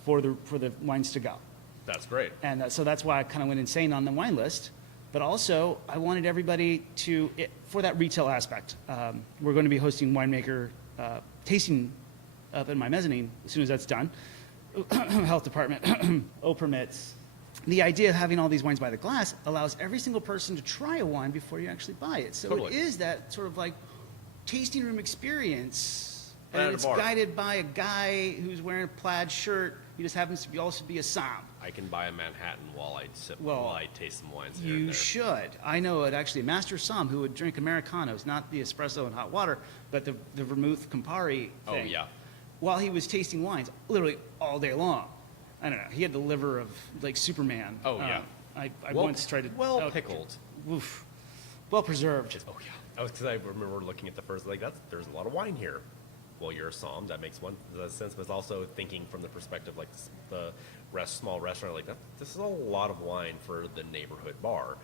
for the wines to go. That's great. And so that's why I kind of went insane on the wine list. But also, I wanted everybody for that retail aspect. We're going to be hosting winemaker tasting up in my mezzanine as soon as that's done. Health department, permits. The idea of having all these wines by the glass allows every single person to try a wine before you actually buy it. So It is that sort of tasting room experience. And it's guided by a guy who's wearing a plaid shirt. He just happens to also be a Somm. I can buy a Manhattan while I taste some wines here You and there. should. I know actually a master Somm who would drink Americanos, not the espresso and hot water, but the vermouth Campari thing. Oh, yeah. While he was tasting wines, literally all day long. I don't know. He had the liver of Superman. Oh, yeah. I once tried to. Well pickled. Oof. Well preserved. Oh, yeah. Because I remember looking at the first, there's a lot of wine here. Well, you're a Somm, that makes sense, but it's also thinking from the perspective, the small restaurant, this is a lot of wine for the neighborhood bar.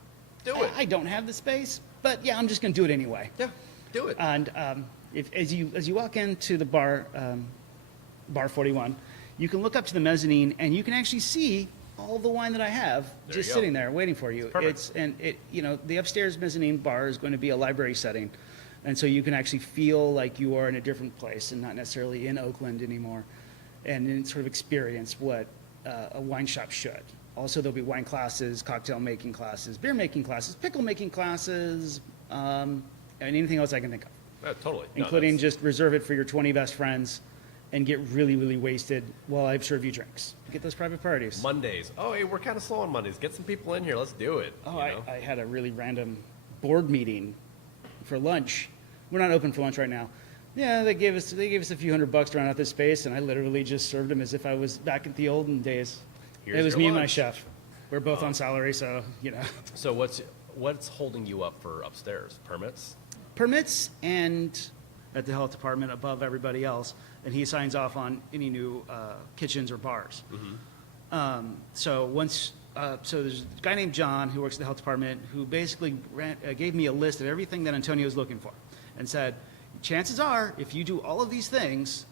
Do it. I don't have the space, but yeah, I'm just going to do it anyway. Yeah, do it. And as you walk into the bar, Bar 41, you can look up to the mezzanine and you can actually see all the wine that I have just sitting there waiting for you. It's perfect. The upstairs mezzanine bar is going to be a library setting. And so you can actually feel like you are in a different place and not necessarily in Oakland anymore, and then sort of experience what a wine shop should. Also, there'll be wine classes, cocktail making classes, beer making classes, pickle making classes, and anything else I can think of. Totally. Including just reserve it for your 20 best friends and get really, really wasted while I serve you drinks. Get those private parties. Mondays. Oh, hey, we're kind of slow on Mondays. Get some people in here. Let's do it. Oh, you know? I had a really random board meeting for lunch. We're not open for lunch right now. Yeah, they gave us a few $100 to run out this space, and I literally just served them as if I was back at the olden days. Here's it was your me and my lunch. chef. We're both on salary, so you know. So what's holding you up for upstairs? Permits? Permits and at the health department above everybody else, and he signs off on any new kitchens or bars. So there's a guy named John who works at the health department who basically gave me a list of everything that Antonio's looking for, and said, chances are, if you do all of these things,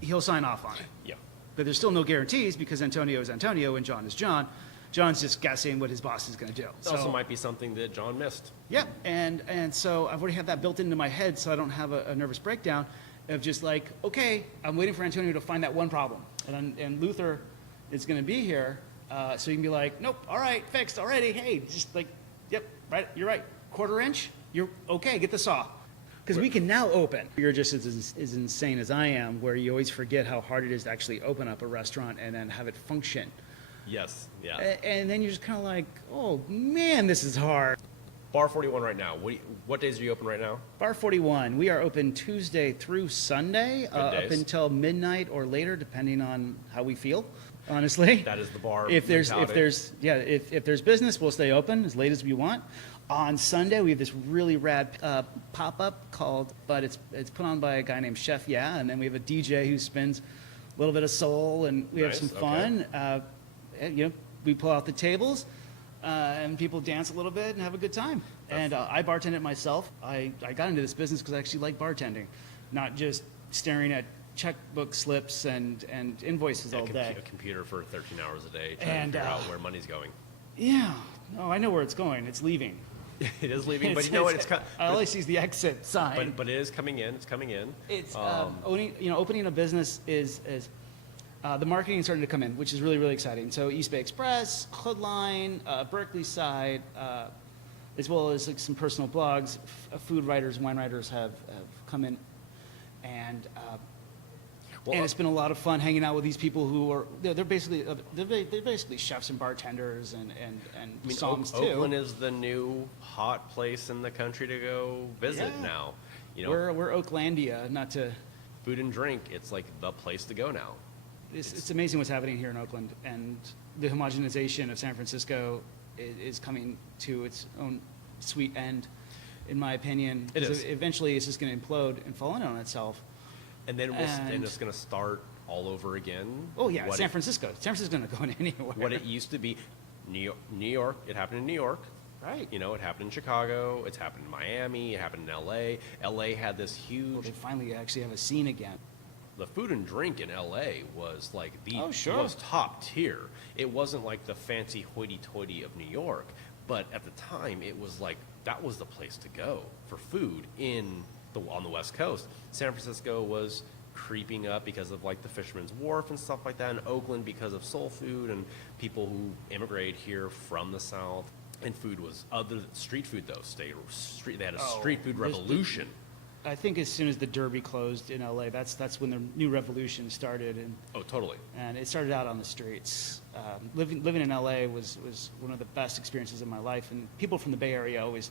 he'll sign off on it. Yeah. But there's still no guarantees because Antonio is Antonio and John is John. John's just guessing what his boss is going to do. It also might be something that John missed. Yeah, and so I've already had that built into my head, so I don't have a nervous breakdown of just like, okay, I'm waiting for Antonio to find that one problem, and Luther is going to be here, so you can be like, nope, all right, fixed already. Hey, just like, yep, right, you're right. 1/4 inch, you're okay. Get the saw. Because we can now open. You're just as insane as I am, where you always forget how hard it is to actually open up a restaurant and then have it function. Yes. Yeah. And then you're just kind of like, oh man, this is hard. Bar 41 right now. What days are you open right now? Bar 41, we are open Tuesday through Sunday, up days. until midnight or later, depending on how we feel, honestly. That is the bar If there's mentality. if there's business, we'll stay open as late as we want. On Sunday, we have this really rad pop-up called, but it's put on by a guy named Chef Yeah, and then we have a DJ who spins a little bit of soul, and we Nice, have some fun. We pull out the tables, and people dance a little bit and have a good time. And I bartend it myself. I got into this business because I actually like bartending, not just staring at checkbook slips and invoices all day. A computer for 13 hours a day trying to figure out where money's going. Yeah. No, I know where it's going. It's leaving. It is leaving, but you know what? I only see the exit sign. But it is coming in. It's coming in. It's opening a business is the marketing is starting to come in, which is really, really exciting. So East Bay Express, Hood Line, Berkeley side, as well as like some personal blogs, food writers, wine writers have come in, and it's been a lot of fun hanging out with these people who are they're basically chefs and bartenders and I mean, songs too. Oakland is the new hot place in the country to go visit Yeah. now. You know, We're Oaklandia, not to. food and drink. It's like the place to go now. It's amazing what's happening here in Oakland, and the homogenization of San Francisco is coming to its own sweet end, in my opinion. It is. Eventually, it's just going to implode and fall in on itself. And then And- it's going to start all over again. Oh yeah, What San Francisco's not going anywhere. What it used to be, New York. It happened in New York. Right. You know, it happened in Chicago. It's happened in Miami. It happened in L.A. L.A. had this huge. Well, they finally actually have a scene again. The food and drink in LA was like the Oh, sure. most top tier. It wasn't like the fancy hoity-toity of New York, but at the time it was like that was the place to go for food on the West Coast. San Francisco was creeping up because of like the Fisherman's Wharf and stuff like that, and Oakland because of soul food and people who immigrated here from the South. And food was street food though. They had a street food revolution. I think as soon as the Derby closed in LA, that's when the new revolution started, and Oh, totally. it started out on the streets. Living in LA was one of the best experiences of my life, and people from the Bay Area always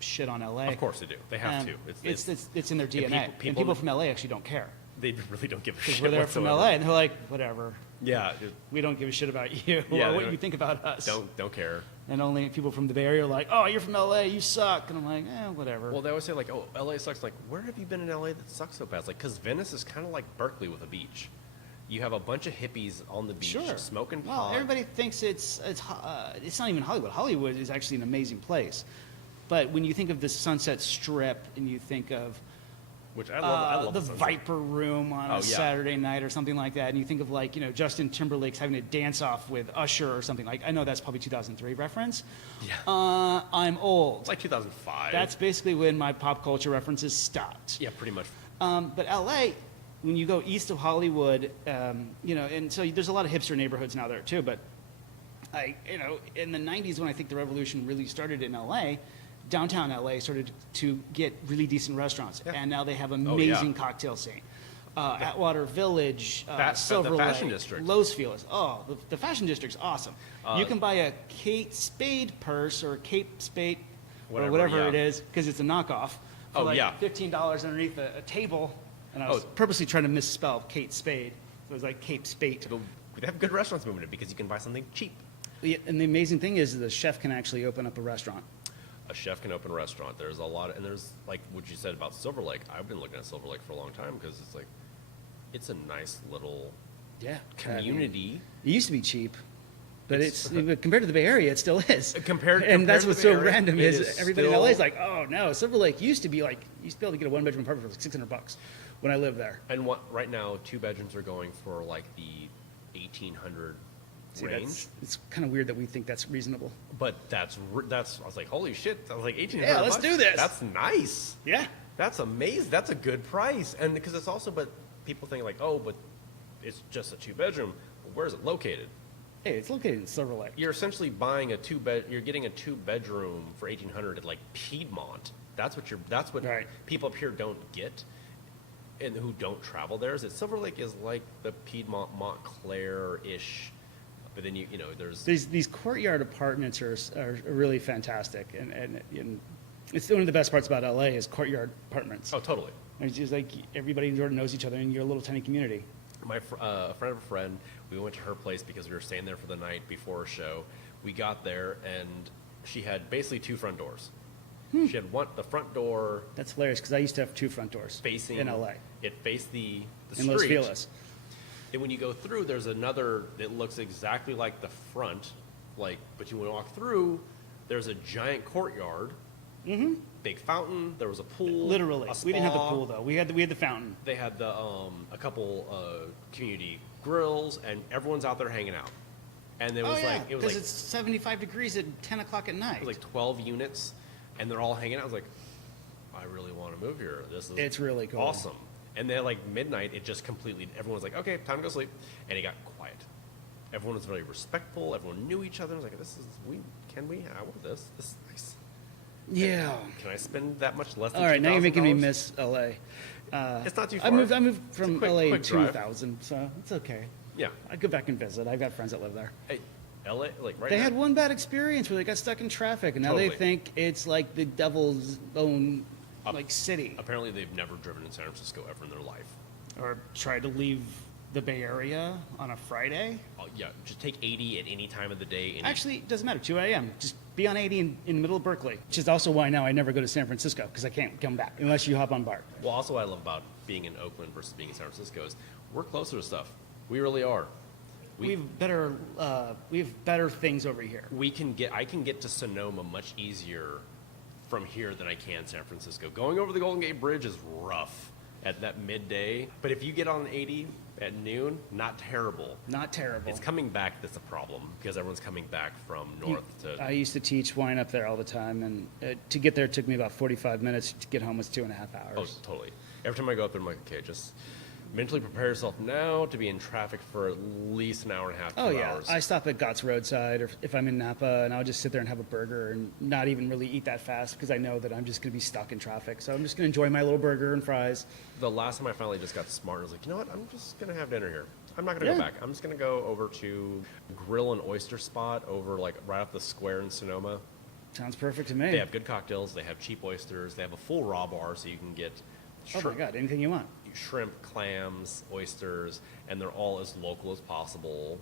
shit on LA. Of course they do. They have to. It's in their DNA. And people from LA actually don't care. They really don't give a Because shit we're there from whatsoever. LA, and they're like, whatever. Yeah, We don't give a shit about you Yeah, or they what don't- you think about us. don't care. And only people from the Bay Area are like, oh, you're from LA, you suck. And I'm like, whatever. Well, they always say like, oh, LA sucks. Like, where have you been in LA that sucks so bad? It's like, because Venice is kind of like Berkeley with a beach. You have a bunch of hippies on the beach Sure. smoking Well, pot. everybody thinks it's not even Hollywood. Hollywood is actually an amazing place. But when you think of the Sunset Strip and you think of Which I love the Sunset. Viper Room on Oh, a yeah. Saturday night or something like that, and you think of like, Justin Timberlake's having a dance off with Usher or something like. I know that's probably 2003 reference. Yeah. I'm old. It's like 2005. That's basically when my pop culture references stopped. yeah, pretty much. But LA, when you go east of Hollywood, and so there's a lot of hipster neighborhoods now there too. But in the 90s when I think the revolution really started in LA, downtown LA started to get really decent restaurants, and now they have amazing cocktail scene. Atwater Village, Silver the Fashion Lake, District. Los Feliz. Oh, the Fashion District's awesome. You can buy a Kate Spade purse or a Kate Spade or whatever it is because it's a knockoff for $15 underneath a table. And I was purposely trying to misspell Kate Spade. So it was like Kate Spade. They have good restaurants moving it because you can buy something cheap. Yeah, and the amazing thing is the chef can actually open up a restaurant. A chef can open a restaurant. There's a lot, and there's like what you said about Silver Lake. I've been looking at Silver Lake for a long time because it's a nice little community. It used to be cheap, but it's compared to the Bay Area, it still is. Compared that's to what's the Bay so Area, random it is everybody in still- LA is like, oh no, Silver Lake used to be like you used to be able to get a one-bedroom apartment for like $600 when I lived there. And right now, 2 bedrooms are going for like the 1,800 See, range. it's kind of weird that we think that's reasonable. But that's I was like, holy shit! I was like, 1,800. Yeah, let's bucks? do this. That's nice. Yeah. That's amazing. That's a good price. And because it's also, but people think like, oh, but it's just a 2-bedroom. Well, where is it located? Hey, it's located in Silver Lake. You're essentially buying you're getting a 2-bedroom for 1,800 at like Piedmont. That's what Right. people up here don't get, and who don't travel there. Is that Silver Lake is like the Piedmont, Montclair-ish, but then there's These courtyard apartments are really fantastic, and it's one of the best parts about LA is courtyard apartments. oh totally. It's just like everybody sort of knows each other, and you're a little tiny community. A friend of a friend, we went to her place because we were staying there for the night before a show. We got there, and she had basically 2 front doors. She had the front door That's hilarious because I used to have 2 front doors facing in LA, It faced the in street. Los Feliz. And when you go through, there's another that looks exactly like the front, but you walk through, there's a giant courtyard, big fountain. There was a pool. Literally, a we didn't have the spa. pool though. We had the fountain. They had a couple community grills, and everyone's out there hanging out. And it was because it's 75 degrees at 10 o'clock at night. it was like 12 units, and they're all hanging out. I was like, I really want to move here. It's really cool. Awesome. And then like midnight, it just completely, everyone was like, okay, time to go sleep. And it got quiet. Everyone was very respectful. Everyone knew each other. I was like, I want this. This is nice. Yeah. Can I spend that much less than All right, now you're making me $2,000? miss LA. It's not too far. I moved from It's a quick LA in drive. 2000, so it's okay. Yeah. I go back and visit. I've got friends that live there. Hey, LA, like right They now. had one bad experience where they got stuck in traffic, and now they Totally. think it's like the devil's own city. Apparently, they've never driven in San Francisco ever in their life. Or tried to leave the Bay Area on a Friday. Oh, yeah, just take 80 at any time of the day. Actually, it doesn't matter. 2 a.m. Just be on 80 in the middle of Berkeley, which is also why now I never go to San Francisco because I can't come back unless you hop on BART. Well, also what I love about being in Oakland versus being in San Francisco is we're closer to stuff. We really are. We have better things over here. I can get to Sonoma much easier from here than I can San Francisco. Going over the Golden Gate Bridge is rough at that midday, but if you get on 80 at noon, not terrible. Not terrible. It's coming back that's a problem because everyone's coming back from north to. I used to teach wine up there all the time, and to get there took me about 45 minutes. To get home was 2.5 Oh, hours. totally. Every time I go up there, I'm like, okay, just mentally prepare yourself now to be in traffic for at least an hour and a half, 2 Oh yeah, hours. I stop at Gott's Roadside, or if I'm in Napa, and I'll just sit there and have a burger and not even really eat that fast because I know that I'm just going to be stuck in traffic. So I'm just going to enjoy my little burger and fries. The last time I finally just got smart, I was like, you know what? I'm just going to have dinner here. I'm not going to Yeah. go back. I'm just going to go over to Grill and Oyster Spot over like right off the square in Sonoma. Sounds perfect to me. They have good cocktails. They have cheap oysters. They have a full raw bar, so you can get Oh my God, anything you want. shrimp, clams, oysters, and they're all as local as possible.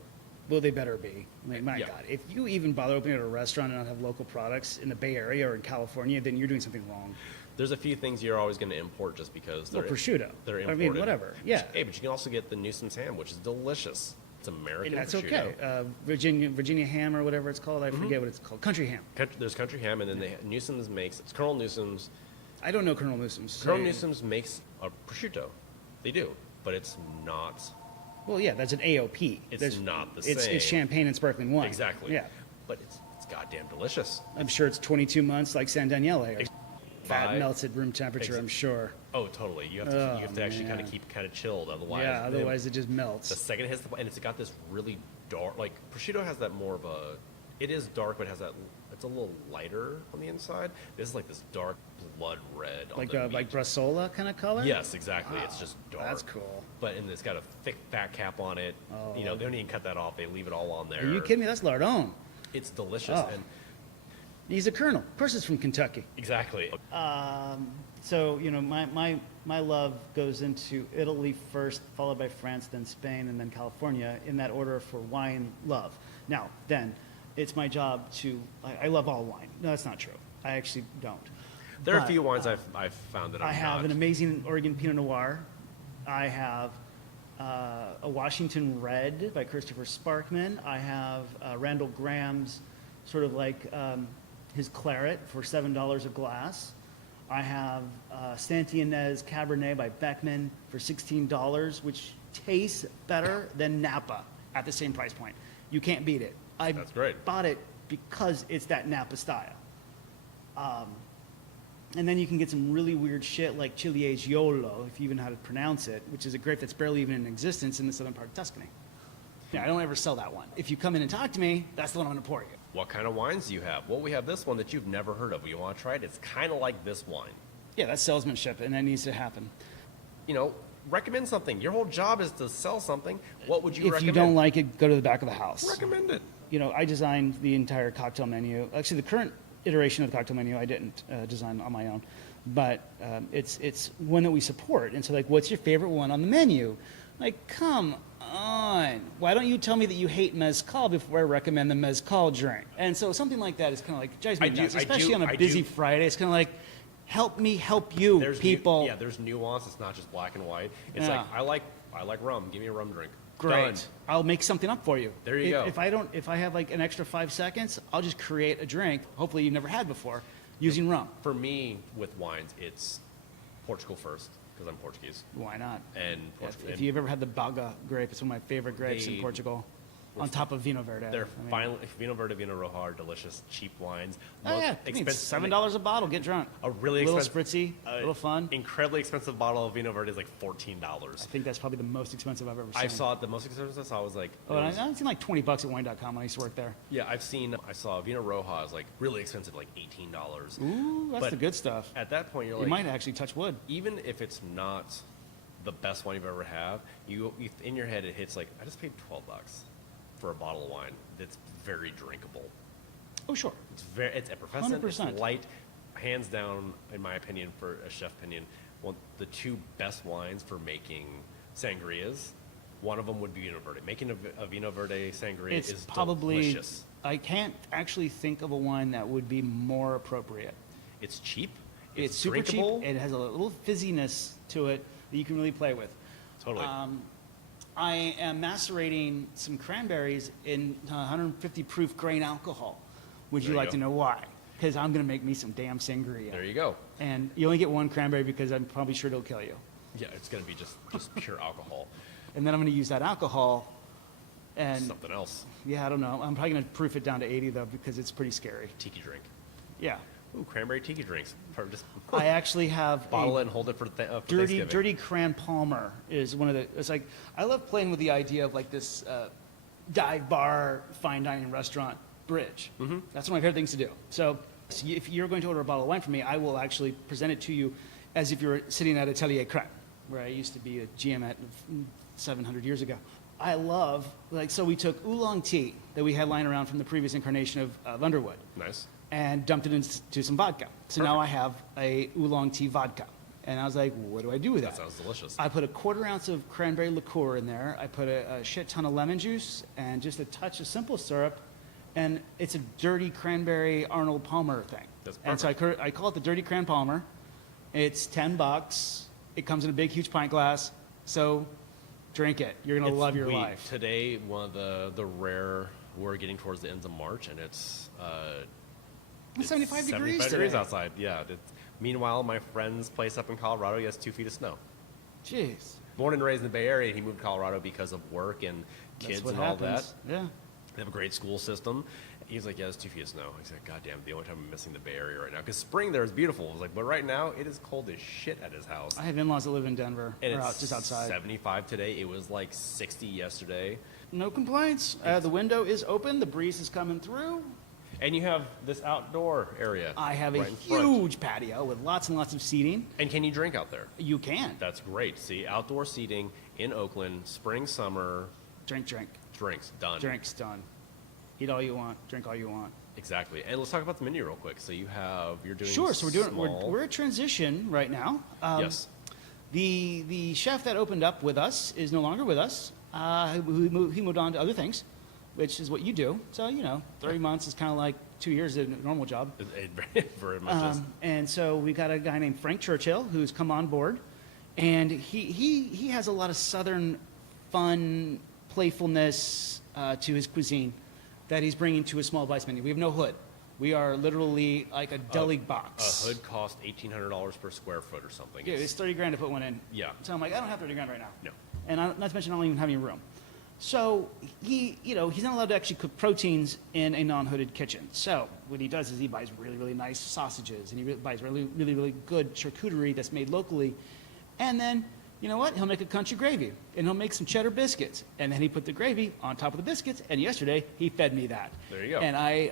Well, they better be. I mean, my Yeah. God, if you even bother opening a restaurant and not have local products in the Bay Area or in California, then you're doing something wrong. There's a few things you're always going to import just because Well, they're prosciutto. They're I imported. mean, whatever. Yeah. Hey, but you can also get the Newsom's ham, which is delicious. It's American And that's prosciutto. okay. Virginia ham or whatever it's called. I forget what it's called. Country ham. There's country ham, and then Newsom's makes it's Colonel Newsom's. I don't know Colonel Newsom's. Colonel Newsom's makes a prosciutto. They do, but it's not. Well, yeah, that's an AOP. It's not the same. It's champagne and sparkling wine. Exactly. Yeah. But it's goddamn delicious. I'm sure it's 22 months like San Daniele. Or fat Five- melts at room temperature, I'm sure. Oh, totally. You have to actually kind of keep kind of chilled, otherwise. Yeah, otherwise it just melts. The second it hits the, and it's got this really dark, like prosciutto has that more of a, it is dark, but it has that, it's a little lighter on the inside. This is like this dark blood red. Like on the meat. like Brassola kind of color? Yes, exactly. It's just dark. That's cool. But and it's got a thick fat cap on it. You know, they don't even cut that off. They leave it all on there. Are you kidding me? That's Lardone. It's delicious Oh. and He's a colonel. Of course, it's from Kentucky. exactly. So, you know, my love goes into Italy first, followed by France, then Spain, and then California, in that order for wine love. Now, then, it's my job to, I love all wine. No, that's not true. I actually don't. There are a But, few wines I've found that I I'm have not. an amazing Oregon Pinot Noir. I have a Washington Red by Christopher Sparkman. I have Randall Graham's sort of like his claret for $7 a glass. I have Santi Inez Cabernet by Beckman for $16, which tastes better than Napa at the same price point. You can't beat it. I That's great. bought it because it's that Napa style. And then you can get some really weird shit like Cilieggiolo, if you even know how to pronounce it, which is a grape that's barely even in existence in the southern part of Tuscany. Yeah, I don't ever sell that one. If you come in and talk to me, that's the one I'm going to pour you. What kind of wines do you have? Well, we have this one that you've never heard of. You want to try it? It's kind of like this wine. Yeah, that's salesmanship, and that needs to happen. You know, recommend something. Your whole job is to sell something. What would you If recommend? you don't like it, go to the back of the house. Recommend it. You know, I designed the entire cocktail menu. Actually, the current iteration of the cocktail menu I didn't design on my own, but it's one that we support. And so, like, what's your favorite one on the menu? Like, come on. Why don't you tell me that you hate mezcal before I recommend the mezcal drink? And so something like that is kind of like, drives me nuts, especially on a busy Friday. It's kind of like, help me help you, There's people. Yeah, there's nuance. It's not just black and white. It's Yeah. like I like rum. Give me a rum drink. Great. Done. I'll make something up for you. There you go. If I have like an extra 5 seconds, I'll just create a drink, hopefully you've never had before, using rum. For me, with wines, it's Portugal first because I'm Portuguese. Why not? And If you've ever had the Baga grape, it's one of my favorite grapes in They- Portugal, on top of Vino Verde. they're I mean, finally Vino Verde, Vino Rojo are delicious, cheap wines. Oh yeah, I mean, $7 a bottle, get drunk. A really little expensive, spritzy, a little fun. Incredibly expensive bottle of Vino Verde is like I $14. think that's probably the most expensive I've ever seen. I saw it. The most expensive I saw was like. Oh, and it was- I've seen like $20 at wine.com when I used to work there. yeah, I saw Vino Roja is like really expensive, like $18. Ooh, that's But the good stuff. At that point, you're You like, might actually touch wood. even if it's not the best wine you've ever had, you in your head it hits like I just paid $12 for a bottle of wine that's very drinkable. Oh, sure. It's effervescent. 100%. It's light, hands down, in my opinion, for a chef opinion, the two best wines for making sangrias. One of them would be Vino Verde. Making a Vino Verde sangria It's is probably, delicious. I can't actually think of a wine that would be more appropriate. It's cheap. It's super drinkable. cheap. It has a little fizziness to it that you can really play with. Totally. I am macerating some cranberries in 150 proof grain alcohol. Would There you you like go. to know why? Because I'm going to make me some damn sangria. There you go. And you only get one cranberry because I'm probably sure it'll kill you. Yeah, it's gonna be just pure alcohol. And then I'm going to use that alcohol and, Something else. yeah, I don't know. I'm probably going to proof it down to 80 though because it's pretty scary. Tiki drink. Yeah. Ooh, cranberry tiki drinks. Just I actually have bottle a it and hold it for dirty Thanksgiving. Cran Palmer is one of the. It's like I love playing with the idea of like this dive bar, fine dining restaurant bridge. Mm-hmm. That's one of my favorite things to do. So if you're going to order a bottle of wine from me, I will actually present it to you as if you were sitting at Atelier Cran, where I used to be a GM at 700 years ago. I love so we took oolong tea that we had lying around from the previous incarnation of Underwood. Nice. And dumped it into some vodka. So now I have a oolong tea vodka. And I was like, what do I do with That that? sounds delicious. I put a 1/4 ounce of cranberry liqueur in there. I put a shit ton of lemon juice and just a touch of simple syrup. And it's a dirty cranberry Arnold Palmer thing. That's and so I call it the Dirty Cran Palmer. It's $10. It comes in a big, huge pint glass. So drink it. You're going to love your life. Today, one of the rare, we're getting towards the ends of March, and it's 75 degrees 75 today. degrees outside. Yeah, Meanwhile, my friend's place up in Colorado, he has 2 feet of snow. Jeez. Born and raised in the Bay Area, he moved to Colorado because of work and kids That's what and all that. happens. Yeah. They have a great school system. He's like, yeah, it's 2 feet of snow. He's like, God damn, the only time I'm missing the Bay Area right now. Because spring there is beautiful. I was like, but right now, it is cold as shit at his house. I have in-laws that live in Denver. And or it's just outside. 75 today. It was like 60 yesterday. No complaints. The window is open. The breeze is coming through. And you have this outdoor area. I have a right in front. huge patio with lots and lots of seating. And can you drink out there? You can. That's great. See, outdoor seating in Oakland, spring, summer, Drink. drinks, done. Drinks done. Eat all you want. Drink all you want. Exactly. And let's talk about the menu real quick. So you're doing Sure. So we're small. at transition right now. Yes. The chef that opened up with us is no longer with us. He moved on to other things, which is what you do. So 30 months is kind of like 2 years in a normal job. It very much is. And so we got a guy named Frank Churchill who's come on board, and he has a lot of Southern fun, playfulness to his cuisine that he's bringing to a small bites menu. We have no hood. We are literally like a deli box. A hood cost $1,800 per square foot or something. Yeah, it's 30 grand to put one in. Yeah. So I'm like, I don't have 30 grand right now. No. And not to mention, I don't even have any room. So he's not allowed to actually cook proteins in a non-hooded kitchen. So what he does is he buys really, really nice sausages, and he buys really, really, really good charcuterie that's made locally. And then, you know what? He'll make a country gravy, and he'll make some cheddar biscuits. And then he put the gravy on top of the biscuits, and yesterday he fed me that. There you go. And I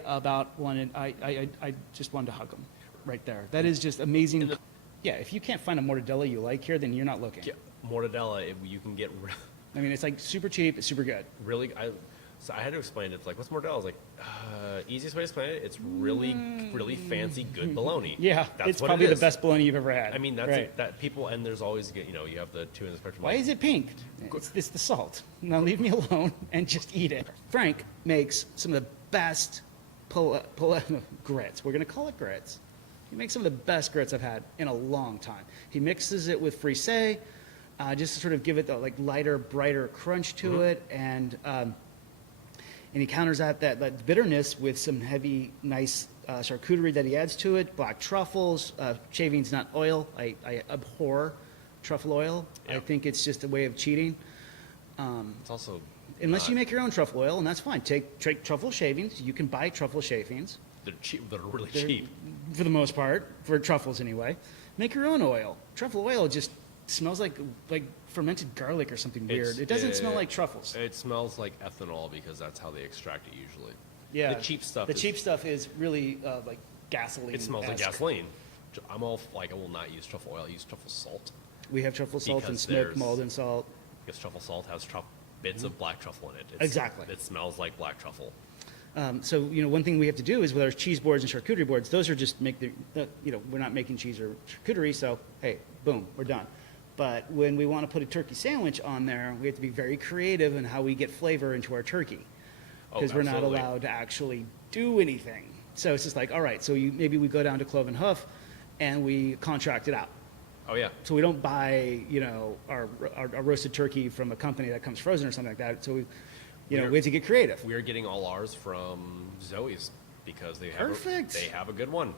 just wanted to hug him right there. That is just amazing. Yeah, if you can't find a mortadella you like here, then you're not looking. Yeah, mortadella, you can get I mean, it's like super cheap, it's super good. really. So I had to explain it. It's like, what's mortadella? I was like, easiest way to explain it. It's really, really fancy, good bologna. Yeah, That's it's what probably it the is. best bologna you've ever had. I mean, that's right. it, that people, and there's always, you have the two in the spectrum. Why is it pink? It's the salt. Now leave me alone and just eat it. Frank makes some of the best grits. We're going to call it grits. He makes some of the best grits I've had in a long time. He mixes it with frisee, just to sort of give it the like lighter, brighter crunch to it, and he counters that bitterness with some heavy, nice charcuterie that he adds to it. Black truffles, shavings, not oil. I abhor truffle oil. I Yep. think it's just a way of cheating. It's also Unless you make your own truffle oil, and that's fine. Take truffle shavings. You can buy truffle shavings. they're cheap. They're really They're- cheap. for the most part, for truffles anyway. Make your own oil. Truffle oil just smells like fermented garlic or something weird. It doesn't smell like truffles. It smells like ethanol because that's how they extract it usually. Yeah, The cheap stuff. The cheap stuff is really like gasoline. It smells like gasoline. I'm all like, I will not use truffle oil. I use truffle salt We have truffle salt and Because smoked there's- Malden salt. because truffle salt has bits of black truffle in it. Exactly. It smells like black truffle. So one thing we have to do is with our cheese boards and charcuterie boards, those are just we're not making cheese or charcuterie, so hey, boom, we're done. But when we want to put a turkey sandwich on there, we have to be very creative in how we get flavor into our turkey, because we're not absolutely. allowed to actually do anything. So it's just like, all right, so maybe we go down to Clove and Hoof, and we contract it out. Oh yeah. So we don't buy our roasted turkey from a company that comes frozen or something like that. So we have to get creative. We are getting all ours from Zoe's because they have Perfect. they have a good one.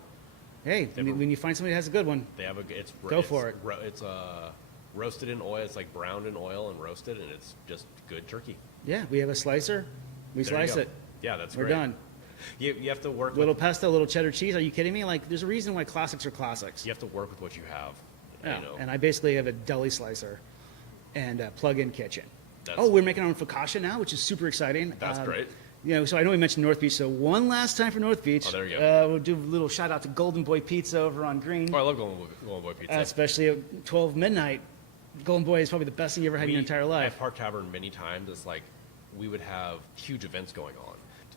Hey, when you find somebody that has a good one, They have it's Go for it. It's roasted in oil. It's like browned in oil and roasted, and it's just good turkey. yeah, we have a slicer. We There you slice go. it. Yeah, that's We're great. done. You have to work. Little pesto, little cheddar cheese. Are you kidding me? Like, there's a reason why classics are classics. You have to work with what you have. Yeah. You know. And I basically have a deli slicer and a plug-in kitchen. That's- We're making our own focaccia now, which is super exciting. That's great. So I know we mentioned North Beach, so one last time for North Beach. Oh, there you go. We'll do a little shout out to Golden Boy Pizza over on Green. Oh, I love Golden Boy Pizza. Especially at 12 midnight. Golden Boy is probably the best thing you ever had in your entire life. At Park Tavern, many times it's like we would have huge events going on.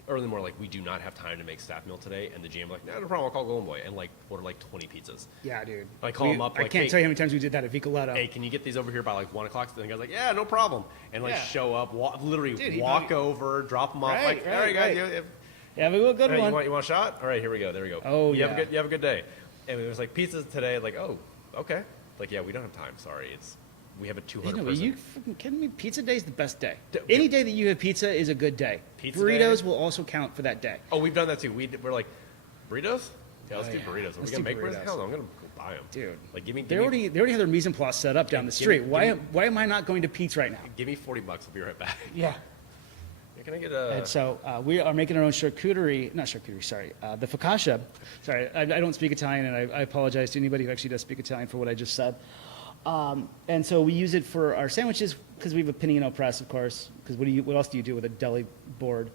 Early in the morning, like, we do not have time to make staff meal today, and the GM like, no problem, I'll call Golden Boy, and like order like 20 pizzas. Yeah, dude. I call him up, I like, can't hey- tell you how many times we did that at Vicoletto. Hey, can you get these over here by like 1 o'clock? And the guy's like, yeah, no problem, and like Yeah. show up, literally Dude, he walk probably- over, drop them off, Right, like, all right, right, guys, right. you, Yeah, we will good Hey, one. you want a shot? All right, here we go. There we go. Oh, you yeah. have a good day. And it was like pizzas today. Like, oh, okay. Like, yeah, we don't have time. Sorry, we have a 200 Are person. you freaking kidding me? Pizza day is the best day. D- Any day that you have pizza is a good day. Pizza Burritos day? will also count for that day. Oh, we've done that too. We're like, burritos? Yeah, let's Oh, do yeah. burritos. Are we Let's gonna do make burritos? burritos. Hell no, I'm gonna buy them, Dude, Like, give me. they already have their mise en place set up down the street. Why am I not going to Pete's right now? Give me $40. I'll be right back. Yeah. Can I get a? And so we are making our own the focaccia. Sorry, I don't speak Italian, and I apologize to anybody who actually does speak Italian for what I just said. And so we use it for our sandwiches because we have a panino press, of course. Because what else do you do with a deli board?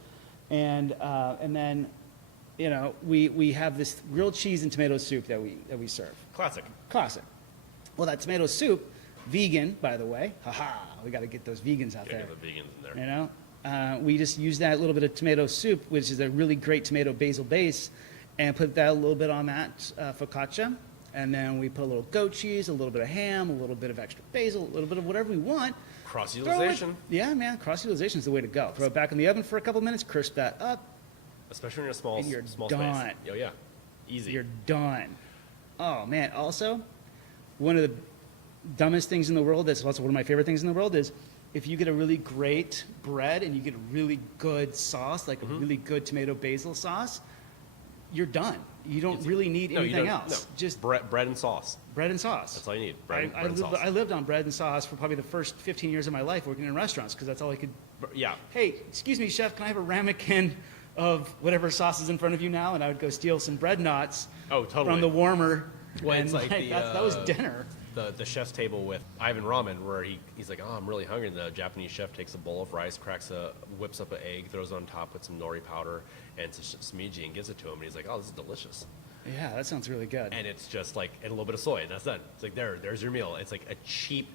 And then, we have this grilled cheese and tomato soup that we serve. Classic. Well, that tomato soup, vegan, by the way. We got to get those vegans out there. Get the vegans in there. We just use that little bit of tomato soup, which is a really great tomato basil base, and put that a little bit on that focaccia. And then we put a little goat cheese, a little bit of ham, a little bit of extra basil, a little bit of whatever we want. Cross-utilization. Yeah, man, cross-utilization is the way to go. Throw it back in the oven for a couple minutes, crisp that up. Especially in a small, And you're small done. space. Oh, yeah. Easy. You're done. Oh, man. Also, one of the dumbest things in the world, that's also one of my favorite things in the world, is if you get a really great bread and you get a really good sauce, like a really good tomato basil sauce, you're done. You don't really need anything else. No. Just bread and sauce. bread and sauce. That's all you need. Bread I and sauce. lived on bread and sauce for probably the first 15 years of my life working in restaurants because that's all I could. Yeah. Hey, excuse me, chef, can I have a ramekin of whatever sauce is in front of you now? And I would go steal some bread knots from the warmer. Well, and it's like that was dinner. The chef's table with Ivan Ramen, where he's like, oh, I'm really hungry. And the Japanese chef takes a bowl of rice, whips up an egg, throws it on top with some nori powder and some sashimi and gives it to him. And he's like, oh, this is delicious. Yeah, that sounds really good. And it's just like, and a little bit of soy, and that's done. It's like, there's your meal. It's like a cheap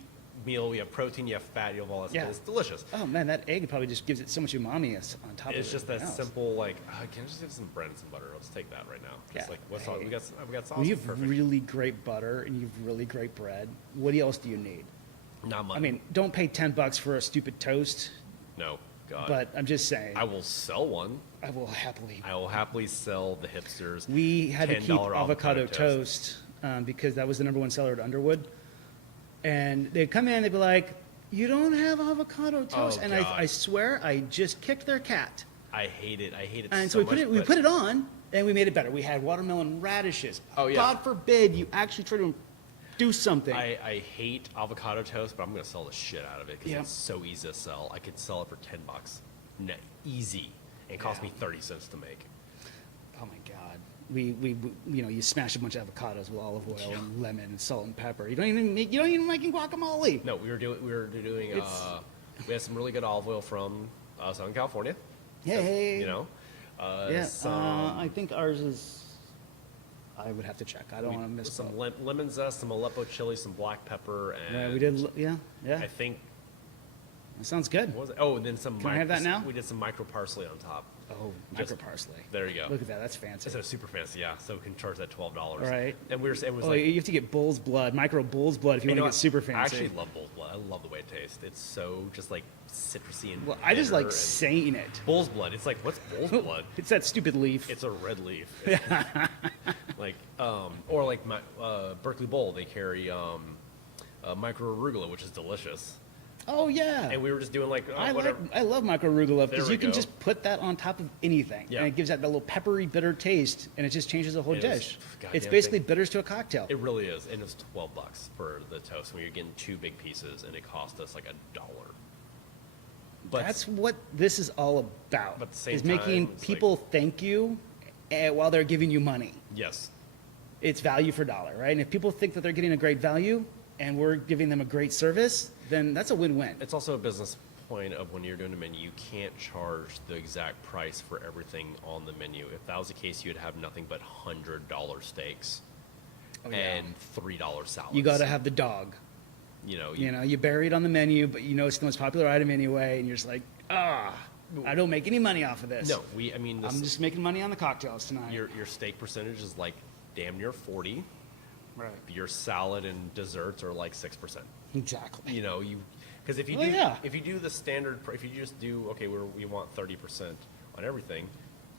meal. You have protein, you have fat, you have all that stuff. It's delicious. Oh, man, that egg probably just gives it so much umami on top of it. It's just that else. simple, like, can I just have some bread and some butter? Let's take that right now. It's like, what's all, we got sauce. When you have Perfect. really great butter and you have really great bread, what else do you need? Not much. I mean, don't pay $10 for a stupid toast. No, God. But I'm just saying. I will sell one. I will happily sell the hipsters. We had to keep $10 avocado toast because that was the #1 seller at Underwood. And they'd come in, they'd be like, you don't have avocado toast? And God. I swear, I just kicked their cat. I hate it. I hate it And so so we put it on, and we made it better. We had watermelon radishes. Oh, yeah. God forbid you actually try to do something. I hate avocado toast, but I'm going to sell the shit out of it because Yeah. it's so easy to sell. I could sell it for $10. Easy. And it cost me 30 cents to make. Oh my God. We you smash a bunch of avocados with olive oil and lemon and salt and pepper. You don't even make guacamole. No, we were doing we had some really good olive oil from Southern California. Yay. Some I think ours is. I would have to check. I don't want to miss some lemon zest, some Aleppo chili, some black pepper, and Yeah, we did. Yeah. I think That sounds good. what was it? Oh, and then some. Can I have that now? We did some micro parsley on top. Oh, micro parsley. There you go. Look at that. That's fancy. Instead of super fancy, yeah. So we can charge that $12. Right. And we were saying it was Oh, like, you have to get bull's blood, micro bull's blood, if you want to know get super fancy. I actually love bull's blood. I love the way it tastes. It's so just like citrusy and. Well, I just bitter like and- saying it. bull's blood. It's like, what's bull's blood? It's that stupid leaf. It's a red leaf. Like, or like my Berkeley Bowl, they carry micro arugula, which is delicious. Oh yeah. And we were just doing like, I love micro arugula because There we you can go. just put that on top of anything, Yeah. and it gives that little peppery, bitter taste, and it just changes the whole It is. dish. Goddamn It's basically thing. bitters to a cocktail. It really is, and it's $12 for the toast. When you're getting 2 big pieces, and it cost us like $1. But That's what this is all about. But at the same is making time, it's people thank you while they're giving you money. yes, It's value for dollar, right? And if people think that they're getting a great value and we're giving them a great service, then that's a win-win. it's also a business point of when you're doing a menu, you can't charge the exact price for everything on the menu. If that was the case, you'd have nothing but $100 steaks Oh, yeah. and $3 salads. You got to have the dog. You bury it on the menu, but you know it's the most popular item anyway, and you're just like, I don't make any money off of this. No, I'm just making money on the cocktails tonight. your steak percentage is like damn near 40. Right. Your salad and desserts are like 6%. Exactly. Because if you Well, do yeah. if you do the standard, if you just do we want 30% on everything,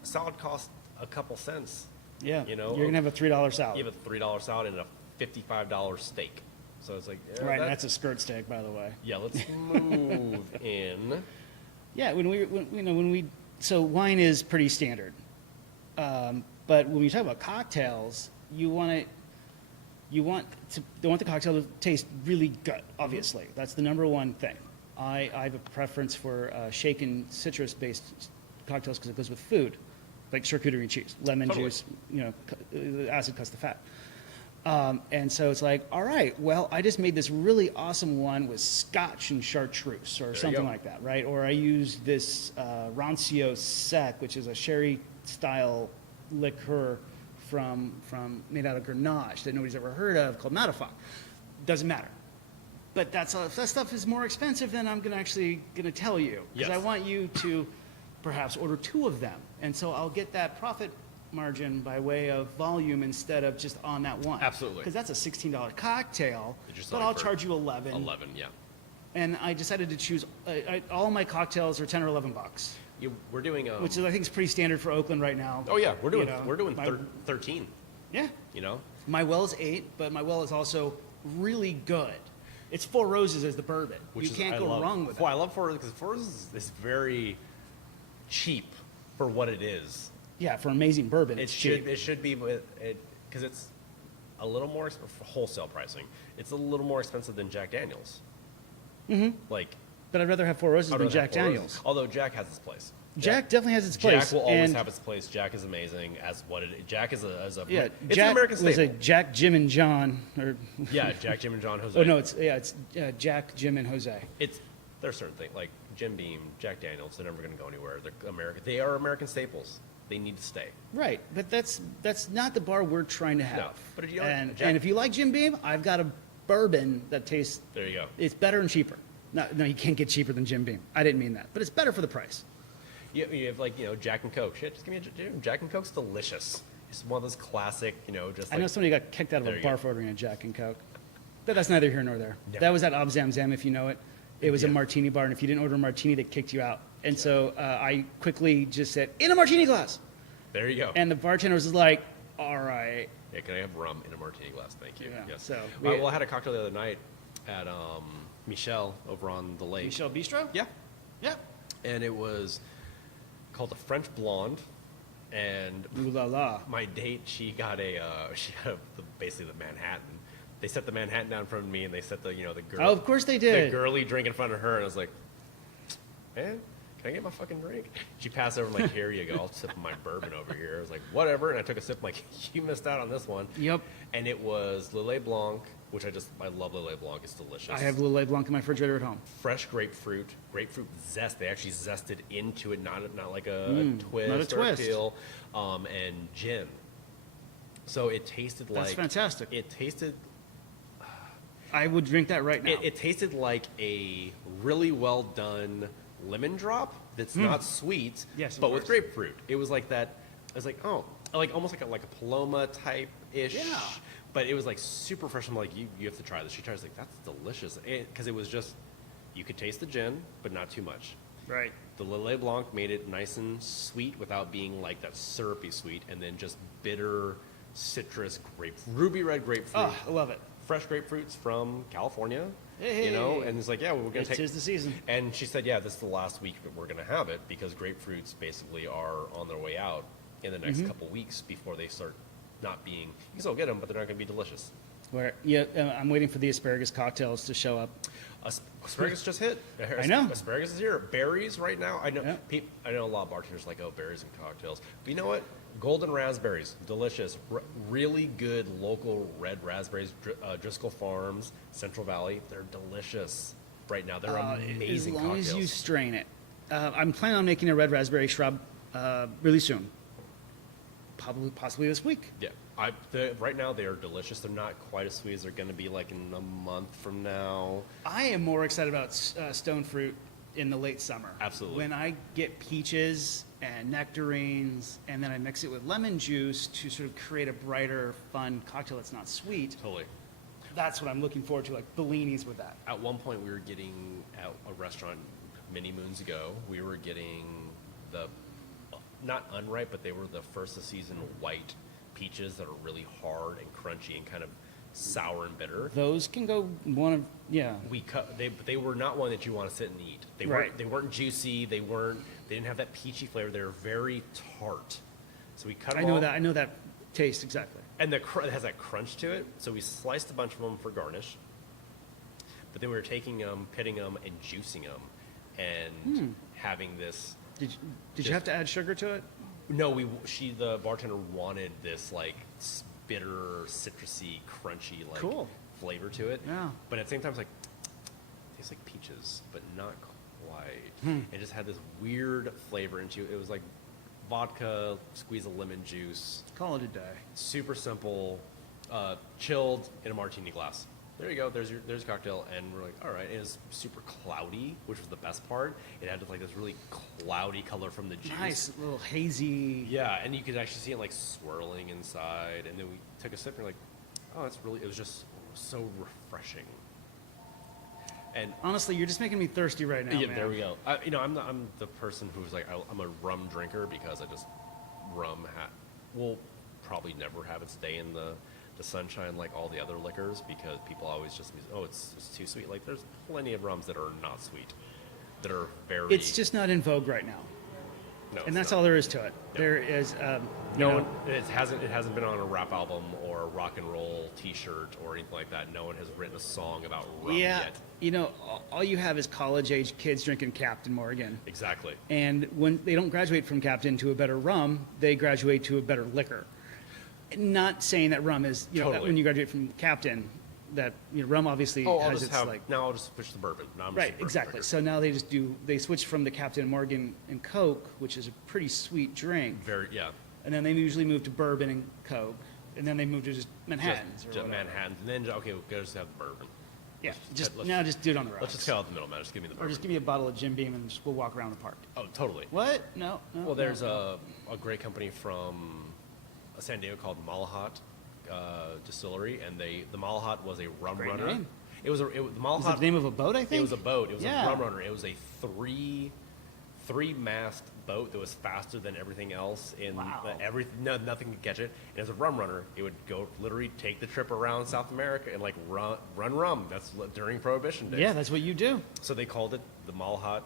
a salad costs a couple cents. Yeah. You know, You're gonna have a $3 salad. You have a $3 salad and a $55 steak. So it's like Right. And that's a skirt steak, by the way. yeah. Let's move in. Yeah. So wine is pretty standard, but when we talk about cocktails, you want you want the cocktail to taste really good, obviously. That's the number one thing. I have a preference for shaken citrus-based cocktails because it goes with food, like charcuterie and cheese, lemon Totally. juice, the acid cuts the fat. And so it's like, all right, well, I just made this really awesome one with scotch and chartreuse or you something go. like that, right? Or I used this Rancio Sec, which is a sherry-style liqueur from made out of Grenache that nobody's ever heard of called Matafoc. Doesn't matter. But that stuff is more expensive than I'm gonna tell you. Because I Yes. want you to perhaps order 2 of them. And so I'll get that profit margin by way of volume instead of just on that one. Absolutely. Because that's a $16 cocktail, That you're but selling I'll for charge you 11. 11, yeah. And I decided to choose, all my cocktails are 10 or 11 bucks, We're doing which is, I think is pretty standard for Oakland right now. oh yeah, we're doing You know, we're doing my- 13. Yeah. You know, My well is 8, but my well is also really good. It's Four Roses as the bourbon. which You is, can't I go love, wrong with Well, that. I love Four Roses because Four Roses is very cheap for what it is. Yeah, for amazing bourbon, it's cheap. It should be because it's a little more for wholesale pricing. It's a little more expensive than Jack Daniels. Mm-hmm. Like But I'd rather have Four Roses I'd than rather have Jack Four Roses. Daniels. Although Jack has its place. Jack definitely has its place. Jack will always and have its place. Jack is amazing as what it. Jack is a yeah, it's Jack an American was staple. a Jack, Jim, and John, or Yeah, Jack, Jim, and John Jose. oh no, it's Jack, Jim, and Jose. It's there's certain things like Jim Beam, Jack Daniels. They're never going to go anywhere. They're American. They are American staples. They need to stay. Right, but that's not the bar we're trying to have. No, but if you like and Jack- if you like Jim Beam, I've got a bourbon that tastes. There you go. It's better and cheaper. No, you can't get cheaper than Jim Beam. I didn't mean that, but it's better for the price. You have like Jack and Coke. Shit, just give me Jack and Coke's delicious. It's one of those classic, just I like know somebody got kicked out of There a you bar go. for ordering a Jack and Coke, but that's neither here nor there. Yeah. That was at Ob Zam Zam, if you know it. It was a Yeah. martini bar, and if you didn't order a martini, they kicked you out. And so I quickly just said, in a martini glass. there you go. And the bartender was like, all right. Yeah, can I have rum in a martini glass? Thank you. Yeah, Yes. so Well, I had a cocktail the other night at Michelle over on the lake. Michelle Bistro? Yeah. Yeah. And it was called the French Blonde. And Ooh la la. my date, she got basically the Manhattan. They set the Manhattan down in front of me, and they set the the girl. Oh, of course they The did. girly drink in front of her, and I was like, man, can I get my fucking drink? She passed over, and like, here you go. I'll sip my bourbon over here. I was like, whatever. And I took a sip, like, you missed out on this one. Yep. And it was Lillet Blanc, which I love Lillet Blanc. It's delicious. I have Lillet Blanc in my refrigerator at home. Fresh grapefruit zest. They actually zested into it, not like a twist not a or twist. a peel, and gin. So it tasted like That's fantastic. It tasted I would drink that right now. it tasted like a really well done lemon drop that's not sweet, Yes, of but with course. grapefruit. It was like that. I was like, oh, like almost like a Paloma type ish. Yeah. But it was like super fresh. I'm like, you have to try this. She tries like that's delicious because it was just you could taste the gin, but not too much. right. The Lillet Blanc made it nice and sweet without being like that syrupy sweet, and then just bitter citrus ruby red grapefruit. Oh, I love it. Fresh grapefruits from California, Hey. and it's like, yeah, we're gonna take. Tis the season. And she said, yeah, this is the last week that we're gonna have it because grapefruits basically are on their way out in the next couple weeks before they start not being. You can still get them, but they're not gonna be delicious. Where I'm waiting for the asparagus cocktails to show up. Asparagus just hit. I know. Asparagus is here. Berries right now. I know. Yeah. I know a lot of bartenders like, oh, berries and cocktails. But you know what? Golden raspberries, delicious. Really good local red raspberries. Driscoll Farms, Central Valley. They're delicious right now. They're amazing As long cocktails. as you strain it. I'm planning on making a red raspberry shrub really soon. Possibly this week. Yeah. Right now they are delicious. They're not quite as sweet as they're going to be like in a month from now. I am more excited about stone fruit in the late summer. Absolutely. When I get peaches and nectarines, and then I mix it with lemon juice to sort of create a brighter, fun cocktail that's not sweet. Totally. That's what I'm looking forward to, like Bellinis with that. At one point, we were getting at a restaurant many moons ago. We were getting the not unripe, but they were the first of season white peaches that are really hard and crunchy and kind of sour and bitter. Those can go one of, yeah. We cut. They were not one that you want to sit and eat. They Right. weren't. They weren't juicy. They didn't have that peachy flavor. They were very tart. So we cut them I know all. that. I know that taste exactly. And it has that crunch to it. So we sliced a bunch of them for garnish. But then we were taking them, pitting them, and juicing them, and having this. Did you have to add sugar to it? No, the bartender wanted this like bitter, citrusy, crunchy like Cool. flavor to it. Yeah. But at the same time, it's like tastes like peaches, but not quite. It just had this weird flavor into it. It was like vodka, squeeze of lemon juice. Call it a day. Super simple, chilled in a martini glass. There you go. There's your cocktail, and we're like, all right. It was super cloudy, which was the best part. It had like this really cloudy color from the juice. Nice, little hazy. Yeah, and you could actually see it like swirling inside. And then we took a sip, and we're like, oh, that's really. It was just so refreshing. And Honestly, you're just making me thirsty right now. yeah, man. there we go. I'm the person who's like, I'm a rum drinker because I just will probably never have its day in the sunshine like all the other liquors, because people always just, oh, it's too sweet. Like there's plenty of rums that are not sweet, that are very. It's just not in vogue right now, no, and that's all there is to it. No. There is it hasn't been on a rap album or a rock and roll T-shirt or anything like that. No one has written a song about rum yet. All you have is college-age kids drinking Captain Morgan. Exactly. And when they don't graduate from Captain to a better rum, they graduate to a better liquor. Not saying that rum is, Totally. when you graduate from Captain, that rum obviously has its like. Now I'll just push the bourbon. Now I'm just Right, a bourbon exactly. drinker. So now they switch from the Captain Morgan and Coke, which is a pretty sweet drink, Very, yeah. and then they usually move to bourbon and Coke, and then they move to just Manhattans Just or whatever. Manhattan. And then, okay, we'll just have the bourbon. Yeah, let's- just do it on the rocks. Let's just cut out the middle, man. Just give me the Or bourbon. just give me a bottle of Jim Beam and we'll walk around the park. Oh, totally. What? No. Well, there's no. a great company from San Diego called Malahat Distillery, and the Malahat was a rum Great runner. name. The Is Malahat. it the name of a boat, I think? It was a boat. It was Yeah. a rum runner. It was a three-mast boat that was faster than everything else in Wow. nothing could catch it. And as a rum runner, it would go literally take the trip around South America and like run rum. That's during Prohibition days. Yeah, that's what you do. So they called it the Malahat,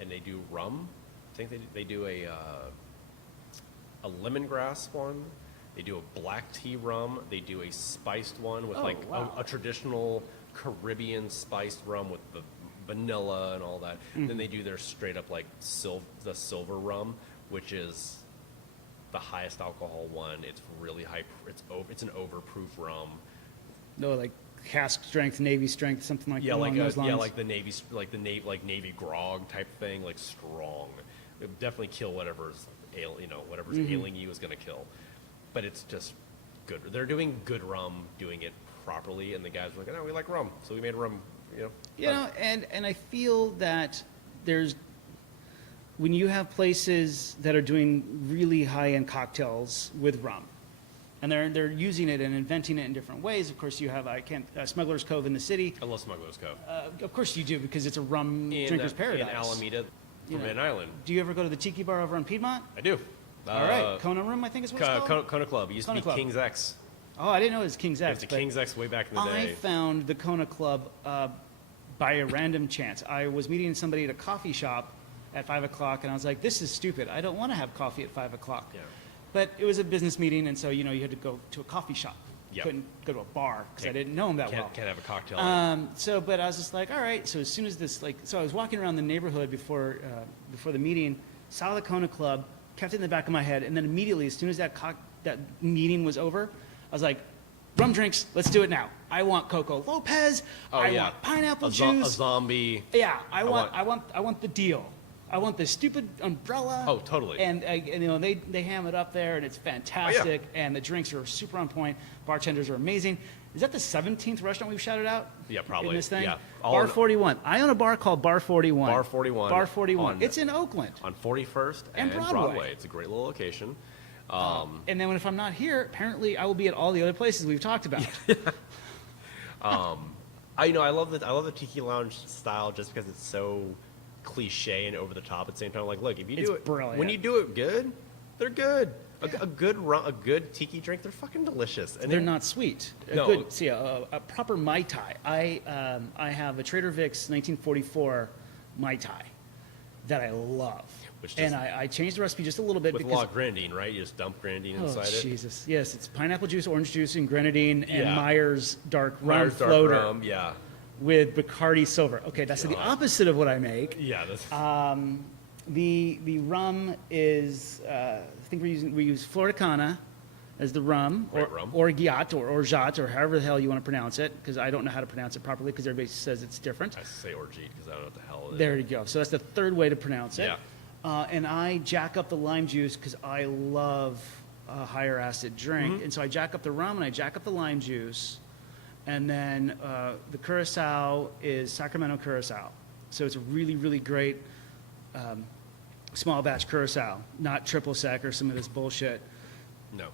and they do rum. I think they do a lemongrass one. They do a black tea rum. They do a spiced one with wow. a traditional Caribbean spiced rum with the vanilla and all that. Then they do their straight up like the silver rum, which is the highest alcohol one. It's really high. It's an overproof rum. No, like cask strength, Navy strength, something like Yeah, along those lines. like the Navy grog type thing, like strong. It would definitely kill whatever's ailing you is going to kill. But it's just good. They're doing good rum, doing it properly, and the guys were like, "No, we like rum, so we made rum." And I feel that when you have places that are doing really high-end cocktails with rum, and they're using it and inventing it in different ways. Of course, you have Smuggler's Cove in the city. I love Smuggler's Cove. Of course you do, because it's a rum drinker's paradise. In Alameda, Forbidden Island. Do you ever go to the Tiki Bar over on Piedmont? I do. All right, Kona Room, I think is what it's called. Kona Club. It used Kona to be Club. King's X. Oh, I didn't know it was King's It X. was but King's X way back in the I day. found the Kona Club by a random chance. I was meeting somebody at a coffee shop at 5 o'clock, and I was like, this is stupid. I don't want to have coffee at 5 o'clock. Yeah. But it was a business meeting, and so, you had to go to a coffee shop. Yep. Couldn't go to a bar, because I didn't know them that well. Can't have a cocktail. But I was just like, all right. So as soon as so I was walking around the neighborhood before the meeting, saw the Kona Club, kept it in the back of my head, and then immediately, as soon as that meeting was over, I was like, rum drinks, let's do it now. I want Coco Lopez. I want pineapple juice. A zombie. Yeah, I want the deal. I want the stupid umbrella. Oh, totally. And they ham it up there, and it's fantastic. And the drinks are super on point. Bartenders are amazing. Is that the 17th restaurant we've shouted out? Yeah, probably. In this thing? Yeah. Bar 41. I own a bar called Bar 41. Bar 41. Bar 41. It's in Oakland. On 41st And Broadway. It's a great little location. And then if I'm not here, apparently I will be at all the other places we've talked about. I love the Tiki Lounge style just because it's so cliche and over the top at the same time. Like, look, if you do it, brilliant. when you do it good, they're good. A good tiki drink, they're fucking delicious. And They're not sweet. No. A proper Mai Tai. I have a Trader Vic's 1944 Mai Tai. that I love. Which And just- I changed the recipe just a little bit With a because lot of grenadine, right? You just dump grenadine oh inside it. Jesus, yes, it's pineapple juice, orange juice, and grenadine, and Yeah. Myers dark rum Myers dark floater rum, yeah. with Bacardi Silver. Okay, that's the God. opposite of what I make. Yeah, that's The rum is I think we use Florida Cana as the rum, Great rum. or Giat or Orgeat or however the hell you want to pronounce it, because I don't know how to pronounce it properly because everybody says it's different. I say orgeat because I don't know what the hell it is. There you go. So that's the third way to pronounce it. Yeah. And I jack up the lime juice because I love a higher acid drink. Mm-hmm. And so I jack up the rum and I jack up the lime juice. And then the Curacao is Sacramento Curacao. So it's a really, really great small batch Curacao, not triple sec or some of this bullshit. No.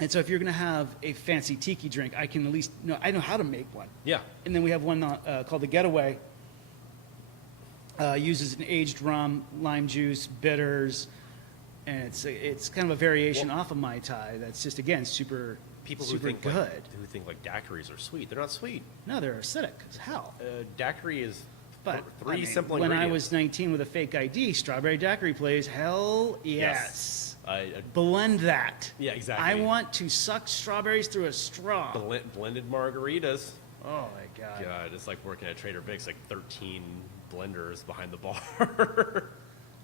And so if you're going to have a fancy tiki drink, I can at least know, I know how to make one. Yeah. And then we have one called the Getaway. Uses an aged rum, lime juice, bitters, and it's kind of a variation off of Mai Tai. That's just again super People who super think good. who think like daiquiris are sweet, they're not sweet. No, they're acidic as hell. Daiquiri is But three I mean, simple when I ingredients. was 19 with a fake ID, strawberry daiquiri plays. Hell yes. Blend that. Yeah, exactly. I want to suck strawberries through a straw. Blended margaritas. Oh my god. God, it's like working at Trader Vic's, like 13 blenders behind the bar.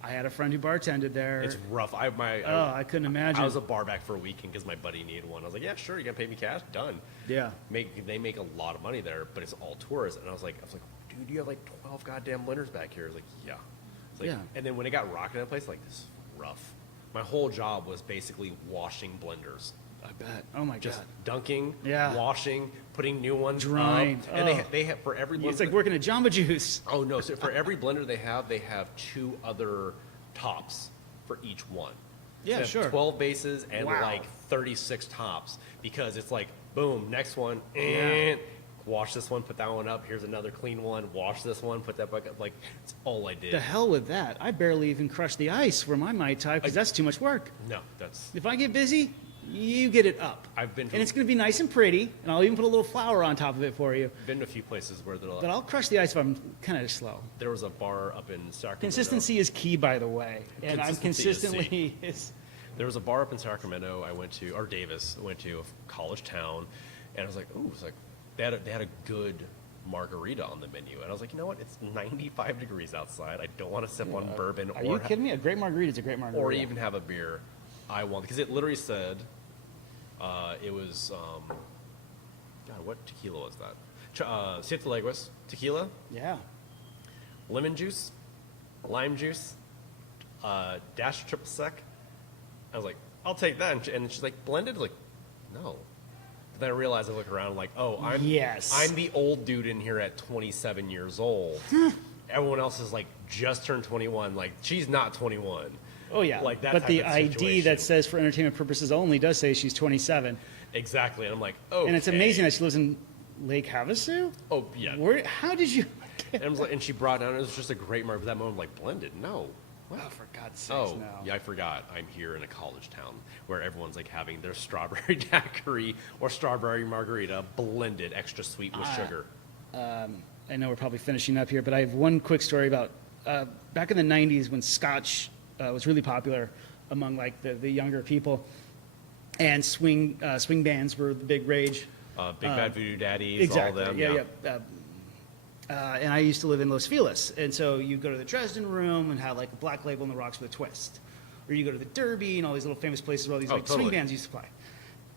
I had a friend who bartended there. It's rough. I couldn't imagine. I was a bar back for a weekend because my buddy needed one. I was like, yeah, sure, you gotta pay me cash. Done. Yeah. They make a lot of money there, but it's all tourists. And I was like, dude, you have like 12 goddamn blenders back here. I was like, yeah. It's like, Yeah. And then when it got rocking in that place, like, this is rough. My whole job was basically washing blenders. I bet. Oh my Just god. dunking, Yeah. washing, putting new ones Drying. up. And Oh. they have, for every blender. It's like working at Jamba Juice. Oh no! So for every blender they have 2 other tops for each one. Yeah, So they have sure. 12 bases and Wow. like 36 tops because it's like boom, next one, and wash this one, put that one up. Here's another clean one. Wash this one, put that back up. Like it's all I did. The hell with that. I barely even crush the ice for my Mai Tai because that's too much work. No, that's If I get busy, you get it up. I've been to- and it's going to be nice and pretty, and I'll even put a little flour on top of it for you. been to a few places where they're But like, I'll crush the ice if I'm kind of slow. there was a bar up in Sacramento. Consistency is key, by the way. And I'm Consistency is consistently... There was a bar up in Sacramento I went to, or Davis, I went to a college town, and I was like, ooh, it's like they had a good margarita on the menu, and I was like, you know what? It's 95 degrees outside. I don't want to sip on bourbon Are you kidding me? A great margarita is a great margarita. or even have a beer. I want because it literally said it was God, what tequila was that? Siete Leguas tequila, Yeah. lemon juice, lime juice, dash of triple sec. I was like, I'll take that. And she's like, blended? Like, no. But then I realized I look around like, oh, Yes. I'm the old dude in here at 27 years old. Everyone else is like just turned 21. Like, she's not 21. Oh, yeah. Like that but type the of ID situation. that says for entertainment purposes only does say she's 27. Exactly. And I'm like, oh. And it's amazing that she lives in Lake Havasu? Oh, yeah. How did you... And, I was like, and she brought down, it was just a great mark. But that moment, like, blended. No. Oh, for God's sakes, Oh, no. yeah, I forgot. I'm here in a college town where everyone's like having their strawberry daiquiri or strawberry margarita blended extra sweet with sugar. I know we're probably finishing up here, but I have one quick story about back in the 90s when Scotch was really popular among like the younger people, and swing bands were the big rage. Big Bad Voodoo Daddies, Exactly. all them. Yeah. And I used to live in Los Feliz, and so you go to the Dresden Room and have like a Black Label and the Rocks with a Twist, or you go to the Derby and all these little famous places where all these like totally. swing bands used to play.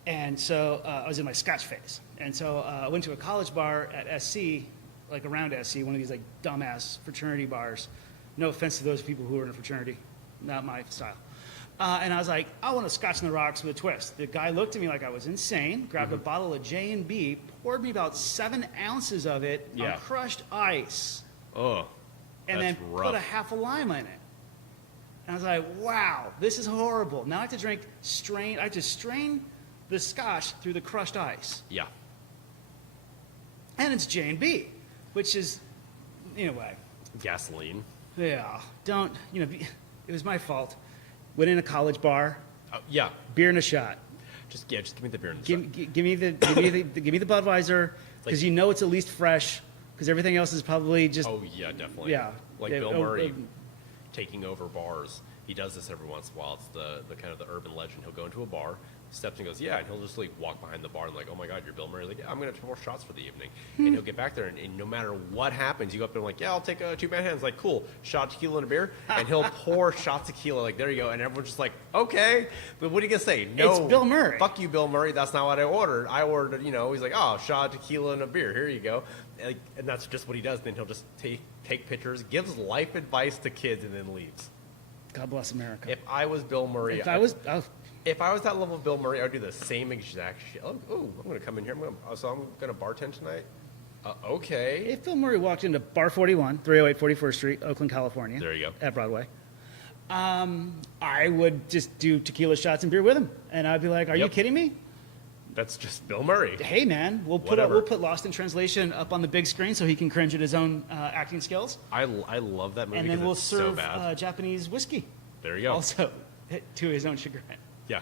And so I was in my Scotch phase, and so I went to a college bar at SC, like around SC, one of these like dumbass fraternity bars. No offense to those people who are in a fraternity, not my style. And I was like, I want a Scotch on the Rocks with a twist. The guy looked at me like I was insane, grabbed a bottle of J&B, poured me about 7 ounces of it Yeah. on crushed ice, Oh, and that's then rough. put a half a lime in it. And I was like, wow, this is horrible. Now I have to I have to strain the Scotch through the crushed ice. Yeah. And it's J&B, which is, anyway, Gasoline. yeah, it was my fault. Went in a college bar, Oh, yeah. beer and a shot. Just give me the beer and the Give me the Budweiser, because you know it's at least fresh, because everything else is probably just Oh, yeah, definitely. yeah. Like Yeah, Bill Murray. taking over bars. He does this every once in a while. It's the kind of the urban legend. He'll go into a bar, steps and goes, yeah, and he'll just like walk behind the bar and like, oh my God, you're Bill Murray. Like, yeah, I'm gonna have 2 more shots for the evening. And he'll get back there, and no matter what happens, you go up there and like, yeah, I'll take 2 bad hands. Like, cool, shot of tequila and a beer, and he'll pour shots of tequila. Like, there you go, and everyone's just like, okay, but what are you gonna say? No, It's Bill Murray. Fuck you, Bill Murray. That's not what I ordered. I ordered, he's like, oh, shot of tequila and a beer. Here you go, and that's just what he does. Then he'll just take pictures, gives life advice to kids, and then leaves. God bless America. If I was Bill Murray, If I was that level of Bill Murray, I would do the same exact shit. Oh, I'm going to come in here. I'm going to bartend tonight. Okay. if Bill Murray walked into Bar 41, 308 41st Street, Oakland, California. There you go. At Broadway. I would just do tequila shots and beer with him, and I'd be like, "Are you Yep. kidding me? That's just Bill Murray. Hey, man, we'll Whatever. put Lost in Translation up on the big screen so he can cringe at his own acting skills, I love that movie and because then we'll it's so serve bad. Japanese whiskey, There you go. also to his own chagrin. Yeah.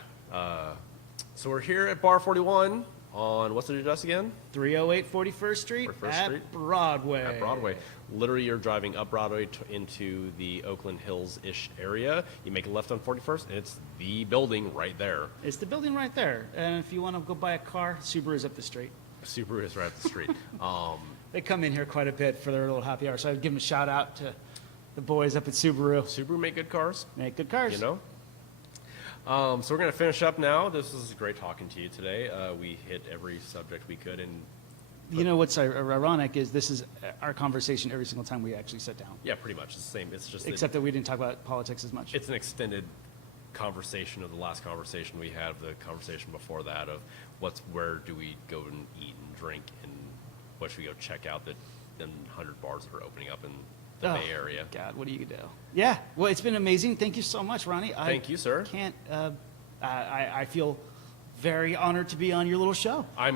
So we're here at Bar 41 on, what's the address again? 308 41st Street 41st at Street? Broadway. At Broadway. Literally, you're driving up Broadway into the Oakland Hills-ish area. You make a left on 41st, and it's the building right there. It's the building right there, and if you want to go buy a car, Subaru's up the street. Subaru is right up the street. They come in here quite a bit for their little happy hour, so I'd give them a shout out to the boys up at Subaru. Subaru make good cars. Make good cars. So we're going to finish up now. This was great talking to you today. We hit every subject we could, and You know what's ironic is this is our conversation every single time we actually sit down, yeah, pretty much it's the same. It's just except that we didn't talk about politics as much. it's an extended conversation of the last conversation we had, the conversation before that of where do we go and eat and drink, and what should we go check out that them 100 bars that are opening up in the Bay Area. God, what do you do? Yeah, well, it's been amazing. Thank you so much, Ronnie. Thank you, sir. I feel very honored to be on your little show. I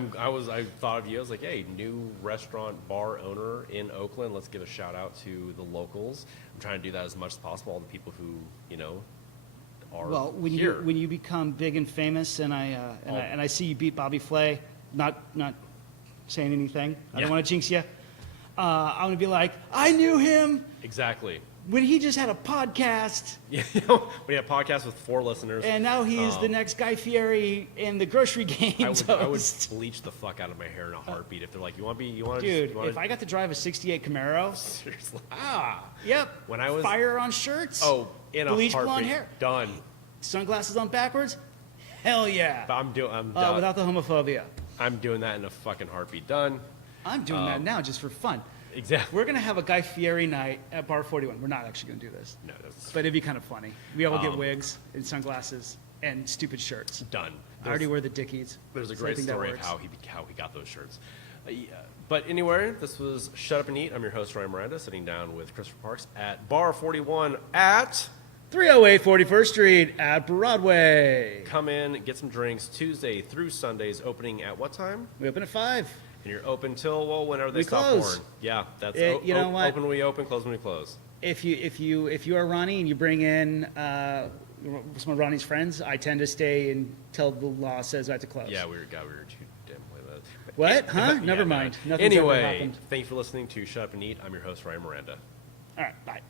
thought of you. I was like, hey, new restaurant bar owner in Oakland. Let's give a shout out to the locals. I'm trying to do that as much as possible. All the people who are Well, when here. you become big and famous, and I see you beat Bobby Flay, not saying anything. I Yeah. don't want to jinx you. I'm gonna be like, I knew him Exactly. when he just had a podcast, Yeah, we have a podcast with 4 listeners. and now he's the next Guy Fieri in the grocery games I would host. bleach the fuck out of my hair in a heartbeat if they're like, you want to Dude, if I got to drive a '68 Camaro, seriously. yep. When I was- fire on shirts. In a bleach heartbeat. blonde hair, Done. sunglasses on backwards. Hell yeah. I'm done. Without the homophobia. I'm doing that in a fucking heartbeat. Done. I'm doing that now just for fun. Exactly. We're gonna have a Guy Fieri night at Bar 41. We're not actually gonna do this, No, that's but it'd be kind of funny. We all get wigs and sunglasses and stupid shirts. done. I already wear the Dickies. There's a so I great think that story of works. how he got those shirts. Yeah. But anyway, this was Shut Up and Eat. I'm your host, Ryan Miranda, sitting down with Christopher Parks at Bar 41 at 308 41st Street at Broadway. Come in, get some drinks Tuesday through Sundays, opening at what time? We open at 5. And you're open till, well, whenever they We stop close. pouring. Yeah, that's You know what? open when we open, close when we close. If you are Ronnie and you bring in some of Ronnie's friends, I tend to stay until the law says I have to close. Yeah, we were too damn late. What? Huh? Never no. mind. Nothing's ever Anyway, happened. thank you for listening to Shut Up and Eat. I'm your host, Ryan Miranda. All right. Bye.